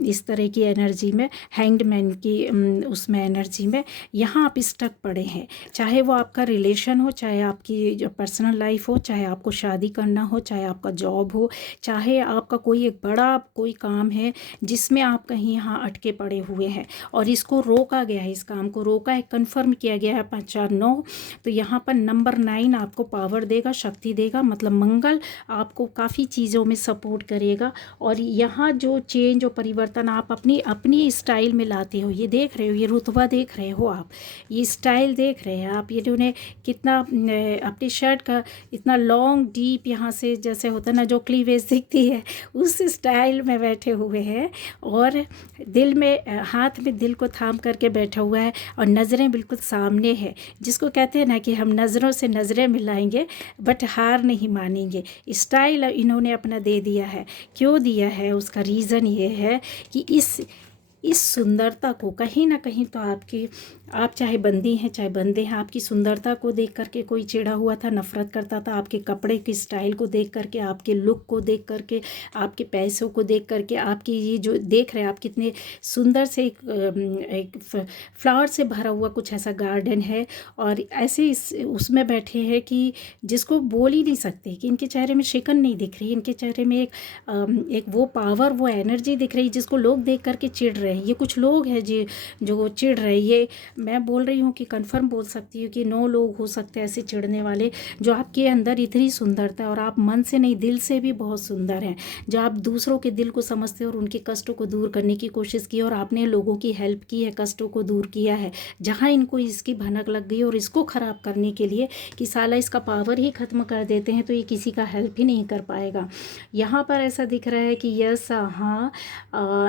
इस तरह की एनर्जी में, हैंग्ड मैन की उसमें एनर्जी में यहाँ आप स्टक पड़े हैं। चाहे वो आपका रिलेशन हो, चाहे आपकी जो पर्सनल लाइफ हो, चाहे आपको शादी करना हो, चाहे आपका जॉब हो, चाहे आपका कोई एक बड़ा कोई काम है जिसमें आप कहीं यहाँ अटके पड़े हुए हैं और इसको रोका गया है, इस काम को रोका है, कन्फर्म किया गया है 5 4 9। तो यहाँ पर नंबर 9 आपको पावर देगा, शक्ति देगा, मतलब मंगल आपको काफ़ी चीज़ों में सपोर्ट करेगा। और यहाँ जो चेंज और परिवर्तन आप अपनी स्टाइल में लाते हो, ये देख रहे हो, ये रुतबा देख रहे हो आप, ये स्टाइल देख रहे हैं आप, ये उन्हें कितना अपनी शर्ट का इतना लॉन्ग डीप यहाँ से जैसे होता है ना जो क्लीवेज दिखती है, उस स्टाइल में बैठे हुए हैं और दिल में हाथ में दिल को थाम करके बैठा हुआ है और नज़रें बिल्कुल सामने है, जिसको कहते हैं ना कि हम नज़रों से नज़रें मिलाएंगे बट हार नहीं मानेंगे। स्टाइल इन्होंने अपना दे दिया है। क्यों दिया है, उसका रीज़न ये है कि इस सुंदरता को कहीं ना कहीं तो आप चाहे बंदी हैं चाहे बंदे हैं, आपकी सुंदरता को देख करके कोई चिढ़ा हुआ था, नफ़रत करता था, आपके कपड़े की स्टाइल को देख करके, आपके लुक को देख करके, आपके पैसों को देख करके, आपकी ये जो देख रहे हैं आप कितने सुंदर से एक फ्लावर से भरा हुआ कुछ ऐसा गार्डन है और ऐसे उसमें बैठे हैं कि जिसको बोल ही नहीं सकते, कि इनके चेहरे में शिकन नहीं दिख रही, इनके चेहरे में एक वो पावर, वो एनर्जी दिख रही जिसको लोग देख करके चिढ़ रहे हैं। ये कुछ लोग हैं जो चिढ़ रहे हैं। ये मैं बोल रही हूँ कि कंफर्म बोल सकती हूँ कि 9 लोग हो सकते हैं ऐसे चिढ़ने वाले, जो आपके अंदर इतनी सुंदरता है और आप मन से नहीं दिल से भी बहुत सुंदर हैं, जो आप दूसरों के दिल को समझते हो और उनके कष्टों को दूर करने की कोशिश की और आपने लोगों की हेल्प की है, कष्टों को दूर किया है। जहाँ इनको इसकी भनक लग गई और इसको ख़राब करने के लिए कि साला इसका पावर ही ख़त्म कर देते हैं तो ये किसी का हेल्प ही नहीं कर पाएगा। यहाँ पर ऐसा दिख रहा है कि यस हाँ,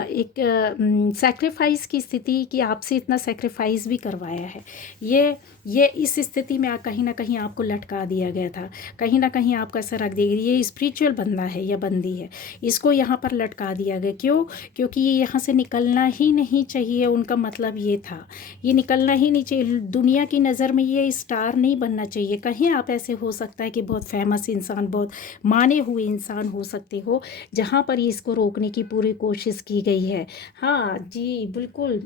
एक सैक्रिफाइस की स्थिति कि आपसे इतना सैक्रिफाइस भी करवाया है। ये इस स्थिति में कहीं ना कहीं आपको लटका दिया गया था, कहीं ना कहीं आपको ऐसा रख दिया गया, ये स्पिरिचुअल बंदा है या बंदी है, इसको यहाँ पर लटका दिया गया। क्यों? क्योंकि ये यहाँ से निकलना ही नहीं चाहिए, उनका मतलब ये था, ये निकलना ही नहीं चाहिए। दुनिया की नज़र में ये स्टार नहीं बनना चाहिए। कहीं आप ऐसे हो सकता है कि बहुत फेमस इंसान, बहुत माने हुए इंसान हो सकते हो, जहाँ पर इसको रोकने की पूरी कोशिश की गई है। हाँ जी बिल्कुल,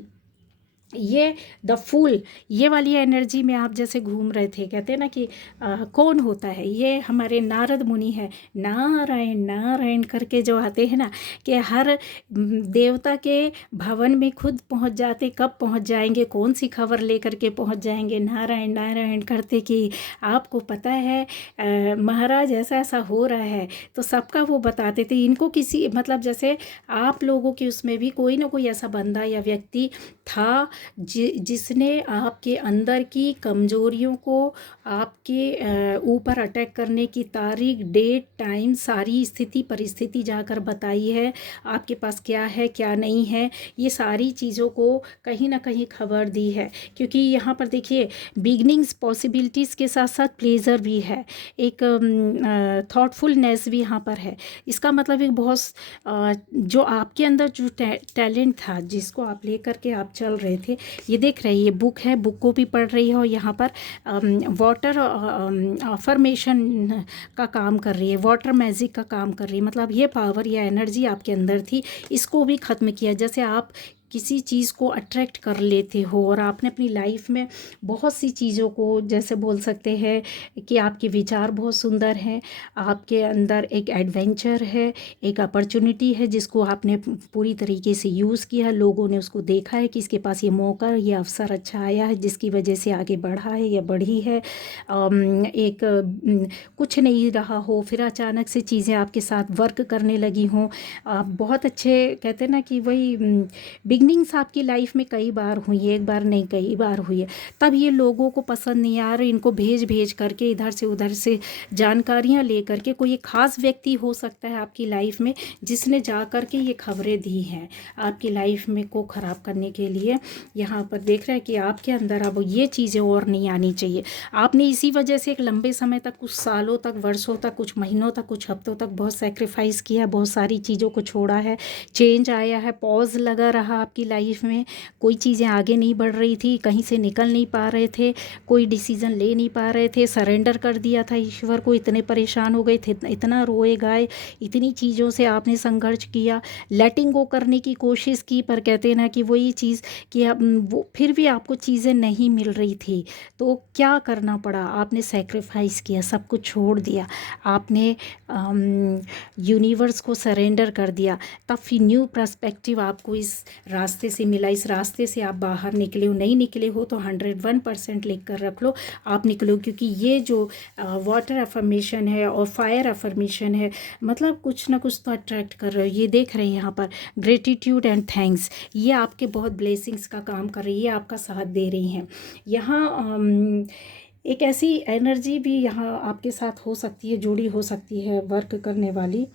ये द फूल, ये वाली एनर्जी में आप जैसे घूम रहे थे, कहते हैं ना कि कौन होता है, ये हमारे नारद मुनि है, नारायण नारायण करके जो आते हैं ना, कि हर देवता के भवन में खुद पहुंच जाते, कब पहुंच जाएंगे, कौन सी खबर लेकर के पहुंच जाएंगे, नारायण नारायण करते कि आपको पता है महाराज ऐसा ऐसा हो रहा है, तो सबका वो बताते थे। इनको किसी मतलब जैसे आप लोगों के उसमें भी कोई ना कोई ऐसा बंदा या व्यक्ति था जिसने आपके अंदर की कमजोरियों को आपके ऊपर अटैक करने की तारीख, डेट, टाइम, सारी स्थिति परिस्थिति जाकर बताई है, आपके पास क्या है क्या नहीं है, ये सारी चीज़ों को कहीं ना कहीं खबर दी है। क्योंकि यहाँ पर देखिए बिगनिंग्स, पॉसिबिलिटीज़ के साथ साथ प्लेजर भी है, एक थॉटफुलनेस भी यहाँ पर है। इसका मतलब एक बहुत जो आपके अंदर जो टैलेंट था, जिसको आप लेकर के आप चल रहे थे, ये देख रहे हैं, ये बुक है, बुक को भी पढ़ रही है और यहाँ पर वाटर अफर्मेशन का काम कर रही है, वाटर मैजिक का काम कर रही है। मतलब ये पावर या एनर्जी आपके अंदर थी, इसको भी ख़त्म किया। जैसे आप किसी चीज़ को अट्रैक्ट कर लेते हो और आपने अपनी लाइफ में बहुत सी चीज़ों को, जैसे बोल सकते हैं कि आपके विचार बहुत सुंदर हैं, आपके अंदर एक एडवेंचर है, एक अपॉर्चुनिटी है जिसको आपने पूरी तरीके से यूज़ किया, लोगों ने उसको देखा है कि इसके पास ये मौका, ये अवसर अच्छा आया है जिसकी वजह से आगे बढ़ा है या बढ़ी है। एक कुछ नहीं रहा हो, फिर अचानक से चीज़ें आपके साथ वर्क करने लगी हों, आप बहुत अच्छे, कहते हैं ना कि वही बिगनिंग्स आपकी लाइफ में कई बार हुई है, एक बार नहीं कई बार हुई है, तब ये लोगों को पसंद नहीं आ रहा, इनको भेज भेज करके इधर से उधर से जानकारियाँ ले करके कोई एक ख़ास व्यक्ति हो सकता है आपकी लाइफ में जिसने जा कर के ये खबरें दी हैं आपकी लाइफ में को ख़राब करने के लिए। यहाँ पर देख रहा है कि आपके अंदर अब ये चीज़ें और नहीं आनी चाहिए। आपने इसी वजह से एक लंबे समय तक, कुछ सालों तक, वर्षों तक, कुछ महीनों तक, कुछ हफ्तों तक बहुत सेक्रीफाइस किया, बहुत सारी चीज़ों को छोड़ा है, चेंज आया है, पॉज लगा रहा आपकी लाइफ में, कोई चीज़ें आगे नहीं बढ़ रही थी, कहीं से निकल नहीं पा रहे थे, कोई डिसीज़न ले नहीं पा रहे थे, सरेंडर कर दिया था ईश्वर को, इतने परेशान हो गए थे, इतना रोए गाए, इतनी चीज़ों से आपने संघर्ष किया, लेटिंग गो करने की कोशिश की, पर कहते हैं ना कि वही चीज़ कि अब वो फिर भी आपको चीज़ें नहीं मिल रही थी, तो क्या करना पड़ा, आपने सेक्रीफाइस किया, सब कुछ छोड़ दिया, आपने यूनिवर्स को सरेंडर कर दिया, तब फिर न्यू पर्सपेक्टिव आपको इस रास्ते से मिला, इस रास्ते से आप बाहर निकले हो। नहीं निकले हो तो 101% लिख कर रख लो, आप निकलो, क्योंकि ये जो वाटर अफर्मेशन है और फायर अफर्मेशन है, मतलब कुछ ना कुछ तो अट्रैक्ट कर रहे हो। ये देख रहे हैं यहाँ पर ग्रेटिट्यूड एंड थैंक्स, ये आपके बहुत ब्लेसिंग्स का काम कर रही है, आपका साथ दे रही हैं। यहाँ एक ऐसी एनर्जी भी यहाँ आपके साथ हो सकती है, जुड़ी हो सकती है वर्क करने वाली,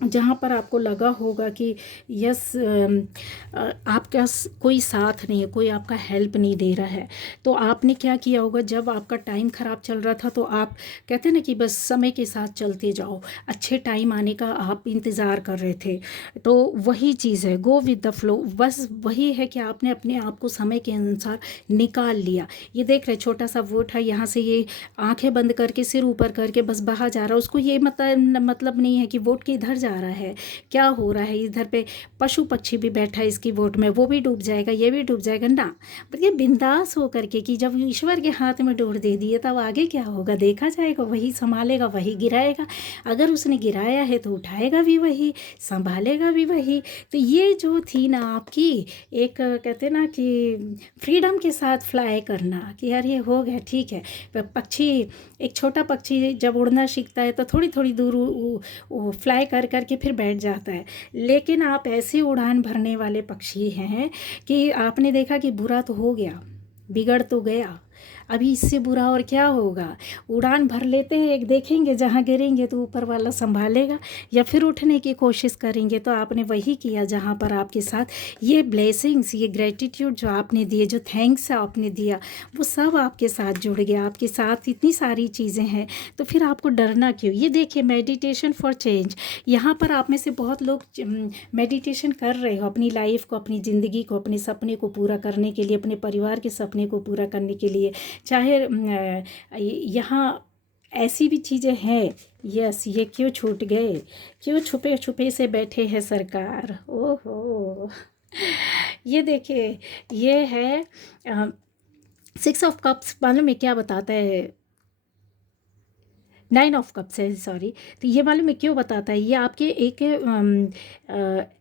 जहाँ पर आपको लगा होगा कि यस आपका कोई साथ नहीं है, कोई आपका हेल्प नहीं दे रहा है। तो आपने क्या किया होगा, जब आपका टाइम ख़राब चल रहा था तो आप कहते हैं ना कि बस समय के साथ चलते जाओ, अच्छे टाइम आने का आप इंतज़ार कर रहे थे। तो वही चीज़ है, गो विद द फ्लो, बस वही है कि आपने अपने आप को समय के अनुसार निकाल लिया। ये देख रहे छोटा सा वोट है, यहाँ से ये आंखें बंद करके सिर ऊपर करके बस बाहर जा रहा है, उसको ये मतलब नहीं है कि वोट के इधर जा रहा है, क्या हो रहा है इधर पे पशु पक्षी भी बैठा है इसकी वोट में, वो भी डूब जाएगा, ये भी डूब जाएगा ना। पर ये बिंदास हो करके कि जब ईश्वर के हाथ में डोर दे दिए तब आगे क्या होगा देखा जाएगा, वही संभालेगा, वही गिराएगा, अगर उसने गिराया है तो उठाएगा भी वही, संभालेगा भी वही। तो ये जो थी ना आपकी एक कहते ना कि फ्रीडम के साथ फ्लाई करना कि यार ये हो गया ठीक है। पक्षी, एक छोटा पक्षी जब उड़ना सीखता है तो थोड़ी थोड़ी दूर वो फ्लाई कर करके फिर बैठ जाता है, लेकिन आप ऐसे उड़ान भरने वाले पक्षी हैं कि आपने देखा कि बुरा तो हो गया, बिगड़ तो गया, अभी इससे बुरा और क्या होगा, उड़ान भर लेते हैं, एक देखेंगे जहाँ गिरेंगे तो ऊपर वाला संभालेगा, या फिर उठने की कोशिश करेंगे। तो आपने वही किया जहाँ पर आपके साथ ये ब्लेसिंग्स, ये ग्रेटिट्यूड जो आपने दिए, जो थैंक्स आपने दिया, वो सब आपके साथ जुड़ गया, आपके साथ इतनी सारी चीज़ें हैं, तो फिर आपको डरना क्यों। ये देखिए मेडिटेशन फॉर चेंज, यहाँ पर आप में से बहुत लोग मेडिटेशन कर रहे हो अपनी लाइफ को, अपनी ज़िंदगी को, अपने सपने को पूरा करने के लिए, अपने परिवार के सपने को पूरा करने के लिए, चाहे यहाँ ऐसी भी चीज़ें हैं। यस, ये क्यों छूट गए, क्यों छुपे छुपे से बैठे हैं सरकार, ओहो। ये देखिए, ये है 6 ऑफ कप्स, मालूम है क्या बताता है, 9 ऑफ कप्स है, सॉरी। तो ये मालूम है क्यों बताता है, ये आपके एक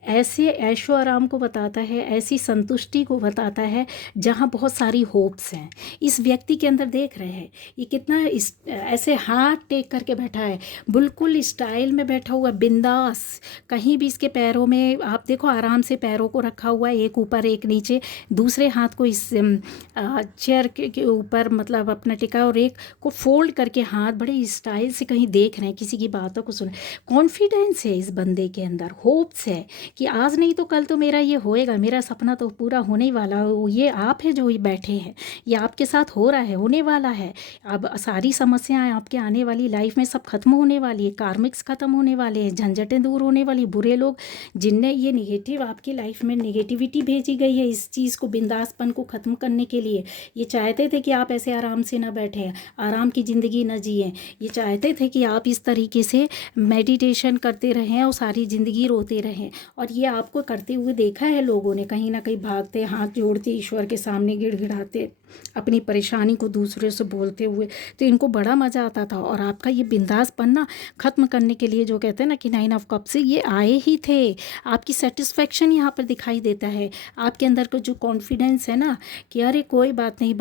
ऐसे ऐशो आराम को बताता है, ऐसी संतुष्टि को बताता है जहाँ बहुत सारी होप्स हैं इस व्यक्ति के अंदर। देख रहे हैं ये कितना ऐसे हाथ टेक करके बैठा है, बिल्कुल स्टाइल में बैठा हुआ, बिंदास, कहीं भी इसके पैरों में आप देखो आराम से पैरों को रखा हुआ है, एक ऊपर एक नीचे, दूसरे हाथ को इस चेयर के ऊपर मतलब अपना टिका, और एक को फोल्ड करके हाथ बड़े स्टाइल से कहीं देख रहे हैं, किसी की बातों को सुन। कॉन्फिडेंस है इस बंदे के अंदर, होप्स है कि आज नहीं तो कल तो मेरा ये होएगा, मेरा सपना तो पूरा होने ही वाला। ये आप है जो ये बैठे हैं, ये आपके साथ हो रहा है, होने वाला है। अब सारी समस्याएं आपके आने वाली लाइफ में सब खत्म होने वाली है, कार्मिक्स खत्म होने वाले हैं, झंझटें दूर होने वाली, बुरे लोग जिनने ये निगेटिव आपकी लाइफ में निगेटिविटी भेजी गई है इस चीज़ को, बिंदासपन को ख़त्म करने के लिए, ये चाहते थे कि आप ऐसे आराम से ना बैठें, आराम की ज़िंदगी न जिएँ, ये चाहते थे कि आप इस तरीके से मेडिटेशन करते रहें और सारी ज़िंदगी रोते रहें। और ये आपको करते हुए देखा है लोगों ने, कहीं ना कहीं भागते, हाथ जोड़ते, ईश्वर के सामने गिड़गिड़ाते, अपनी परेशानी को दूसरे से बोलते हुए, तो इनको बड़ा मज़ा आता था। और आपका ये बिंदासपन ना ख़त्म करने के लिए जो कहते हैं ना कि 9 ऑफ कप से ये आए ही थे। आपकी सेटिस्फेक्शन यहाँ पर दिखाई देता है, आपके अंदर का जो कॉन्फिडेंस है ना कि अरे कोई बात नहीं,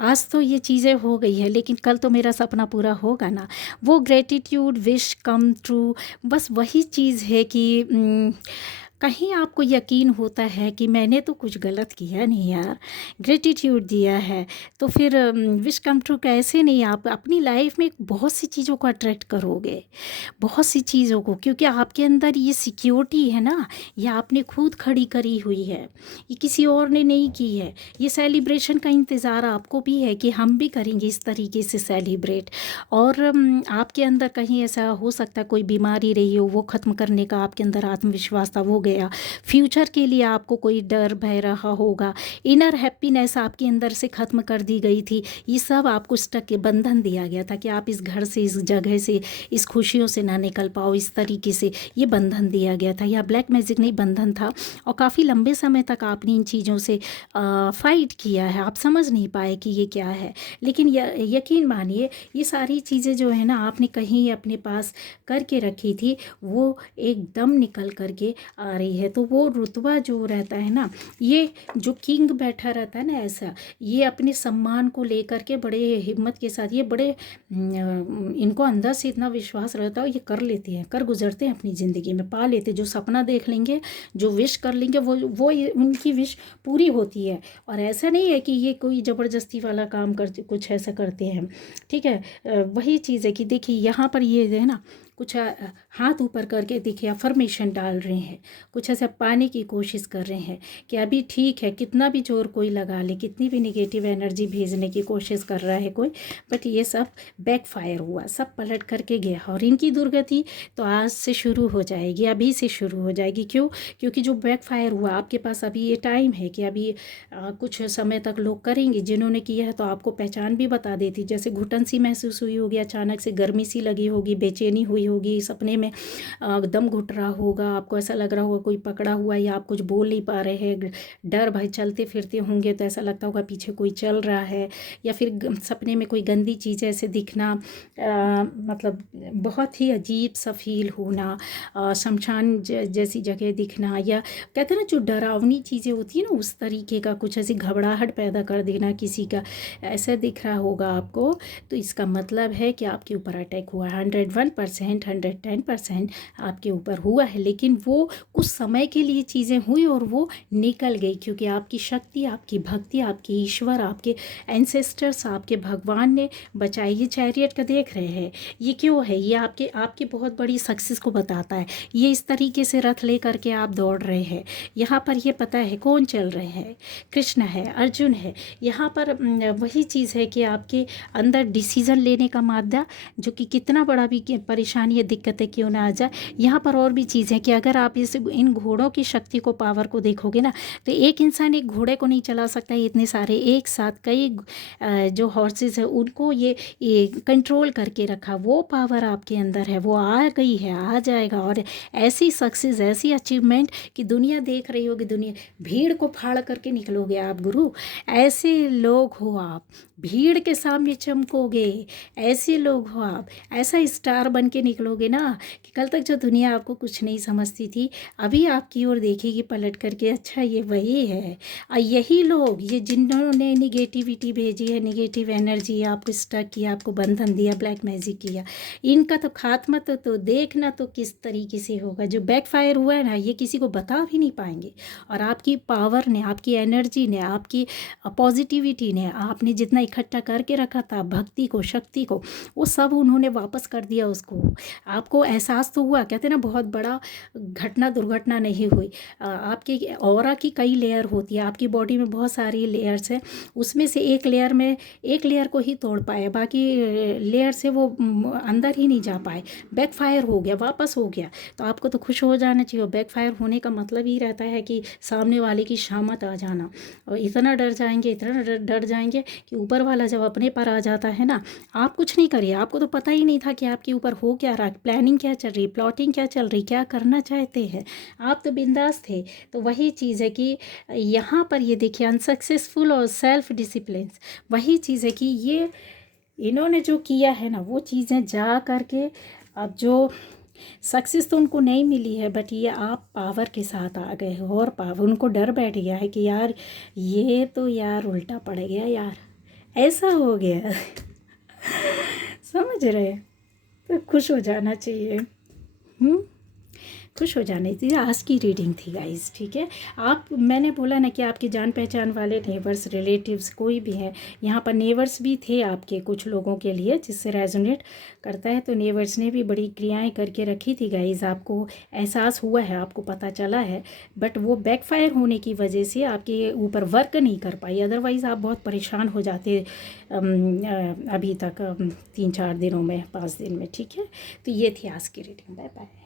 आज तो ये चीज़ें हो गई है लेकिन कल तो मेरा सपना पूरा होगा ना, वो ग्रेटिट्यूड, विश कम ट्रू, बस वही चीज़ है कि कहीं आपको यकीन होता है कि मैंने तो कुछ गलत किया नहीं यार, ग्रेटिट्यूड दिया है, तो फिर विश कम ट्रू कैसे नहीं। आप अपनी लाइफ में बहुत सी चीज़ों को अट्रैक्ट करोगे, बहुत सी चीज़ों को, क्योंकि आपके अंदर ये सिक्योरिटी है ना, ये आपने खुद खड़ी करी हुई है, ये किसी और ने नहीं की है। ये सेलिब्रेशन का इंतज़ार आपको भी है कि हम भी करेंगे इस तरीके से सेलिब्रेट। और आपके अंदर कहीं ऐसा हो सकता है कोई बीमारी रही हो, वो ख़त्म करने का आपके अंदर आत्मविश्वास था, वो गया। फ्यूचर के लिए आपको कोई डर भय रहा होगा, इनर हैप्पीनेस आपके अंदर से ख़त्म कर दी गई थी। ये सब आपको स्टक के बंधन दिया गया था कि आप इस घर से, इस जगह से, इस खुशियों से ना निकल पाओ, इस तरीके से ये बंधन दिया गया था। यह ब्लैक मैजिक नहीं, बंधन था। और काफ़ी लंबे समय तक आपने इन चीज़ों से फ़ाइट किया है, आप समझ नहीं पाए कि ये क्या है। लेकिन यकीन मानिए, ये सारी चीज़ें जो है ना, आपने कहीं अपने पास करके रखी थी, वो एकदम निकल करके आ रही है। तो वो रुतबा जो रहता है ना, ये जो किंग बैठा रहता है ना, ऐसा ये अपने सम्मान को लेकर के बड़े हिम्मत के साथ, ये बड़े इनको अंदर से इतना विश्वास रहता है, ये कर लेते हैं, कर गुजरते हैं अपनी ज़िंदगी में, पा लेते। जो सपना देख लेंगे, जो विश कर लेंगे, वो उनकी विश पूरी होती है। और ऐसा नहीं है कि ये कोई ज़बरदस्ती वाला काम करते, कुछ ऐसा करते हैं, ठीक है। वही चीज़ है कि देखिए यहाँ पर ये है ना, कुछ हाथ ऊपर करके देखिए अफर्मेशन डाल रहे हैं, कुछ ऐसा पाने की कोशिश कर रहे हैं कि अभी ठीक है, कितना भी जोर कोई लगा ले, कितनी भी निगेटिव एनर्जी भेजने की कोशिश कर रहा है कोई, बट ये सब बैकफायर हुआ, सब पलट करके गया। और इनकी दुर्गति तो आज से शुरू हो जाएगी, अभी से शुरू हो जाएगी। क्यों? क्योंकि जो बैकफायर हुआ आपके पास, अभी ये टाइम है कि अभी कुछ समय तक लोग करेंगे। जिन्होंने किया है तो आपको पहचान भी बता देती, जैसे घुटन सी महसूस हुई होगी, अचानक से गर्मी सी लगी होगी, बेचैनी हुई होगी, सपने में दम घुट रहा होगा, आपको ऐसा लग रहा होगा कोई पकड़ा हुआ, या आप कुछ बोल नहीं पा रहे हैं, डर भय, चलते फिरते होंगे तो ऐसा लगता होगा पीछे कोई चल रहा है। या फिर सपने में कोई गंदी चीज़ ऐसे दिखना, मतलब बहुत ही अजीब सा फील होना, शमशान जैसी जगह दिखना, या कहते हैं ना जो डरावनी चीज़ें होती है ना, उस तरीके का कुछ ऐसी घबराहट पैदा कर देना किसी का, ऐसा दिख रहा होगा आपको। तो इसका मतलब है कि आपके ऊपर अटैक हुआ है। 101%, 110% आपके ऊपर हुआ है। लेकिन वो कुछ समय के लिए चीज़ें हुई और वो निकल गई, क्योंकि आपकी शक्ति, आपकी भक्ति, आपके ईश्वर, आपके एंसेस्टर्स, आपके भगवान ने बचाई। ये चैरियट का देख रहे हैं, ये क्यों है, ये आपके आपकी बहुत बड़ी सक्सेस को बताता है। ये इस तरीके से रथ ले करके आप दौड़ रहे हैं। यहाँ पर ये पता है कौन चल रहे हैं, कृष्ण है, अर्जुन है। यहाँ पर वही चीज़ है कि आपके अंदर डिसीज़न लेने का मादा, जो कि कितना बड़ा भी परेशानी या दिक्कतें क्यों ना आ जाए। यहाँ पर और भी चीज़ें कि अगर आप इन घोड़ों की शक्ति को, पावर को देखोगे ना, तो एक इंसान एक घोड़े को नहीं चला सकता, इतने सारे एक साथ कई जो हॉर्सेस है उनको ये कंट्रोल करके रखा। वो पावर आपके अंदर है, वो आ गई है, आ जाएगा। और ऐसी सक्सेस, ऐसी अचीवमेंट कि दुनिया देख रही होगी, दुनिया भीड़ को फाड़ करके निकलोगे आप गुरु। ऐसे लोग हो आप, भीड़ के सामने चमकोगे, ऐसे लोग हो आप, ऐसा स्टार बन के निकलोगे ना कि कल तक जो दुनिया आपको कुछ नहीं समझती थी, अभी आपकी ओर देखेगी पलट करके, अच्छा ये वही है। और यही लोग, ये जिन्होंने निगेटिविटी भेजी है, निगेटिव एनर्जी आपको स्टक किया, आपको बंधन दिया, ब्लैक मैजिक किया, इनका तो खात्मा तो देखना तो किस तरीके से होगा। जो बैकफायर हुआ है ना, ये किसी को बता भी नहीं पाएंगे। और आपकी पावर ने, आपकी एनर्जी ने, आपकी पॉजिटिविटी ने, आपने जितना इकट्ठा करके रखा था, भक्ति को, शक्ति को, वो सब उन्होंने वापस कर दिया उसको। आपको एहसास तो हुआ, कहते ना बहुत बड़ा घटना, दुर्घटना नहीं हुई। आपके ऑरा की कई लेयर होती है, आपकी बॉडी में बहुत सारी लेयर्स हैं, उसमें से एक लेयर को ही तोड़ पाए, बाकी लेयर से वो अंदर ही नहीं जा पाए। बैकफायर हो गया, वापस हो गया। तो आपको तो खुश हो जाना चाहिए। बैकफायर होने का मतलब ही रहता है कि सामने वाले की शामत आ जाना, और इतना डर जाएंगे, इतना डर जाएंगे कि ऊपर वाला जब अपने पर आ जाता है ना, आप कुछ नहीं करिए, आपको तो पता ही नहीं था कि आपके ऊपर हो क्या रहा, प्लानिंग क्या चल रही, प्लॉटिंग क्या चल रही, क्या करना चाहते हैं, आप तो बिंदास थे। तो वही चीज़ है कि यहाँ पर ये देखिए अनसक्सेसफुल और सेल्फ डिसिप्लिन, वही चीज़ है कि ये इन्होंने जो किया है ना, वो चीज़ें जा करके अब जो सक्सेस तो उनको नहीं मिली है, बट ये आप पावर के साथ आ गए हो। और पावर, उनको डर बैठ गया है कि यार ये तो यार उल्टा पड़ गया यार, ऐसा हो गया समझ रहे, तो खुश हो जाना चाहिए। खुश हो जाने थी। आज की रीडिंग थी गाइस, ठीक है। आप, मैंने बोला ना कि आपके जान पहचान वाले नेबर्स, रिलेटिव्स कोई भी हैं, यहाँ पर नेबर्स भी थे आपके कुछ लोगों के लिए जिससे रेजोनेट करता है। तो नेबर्स ने भी बड़ी क्रियाएं करके रखी थी गाइस, आपको एहसास हुआ है, आपको पता चला है, बट वो बैकफायर होने की वजह से आपके ऊपर वर्क नहीं कर पाई। अदरवाइज़ आप बहुत परेशान हो जाते अभी तक 3-4 दिनों में, 5 दिन में, ठीक है। तो ये थी आज की रीडिंग। Bye bye.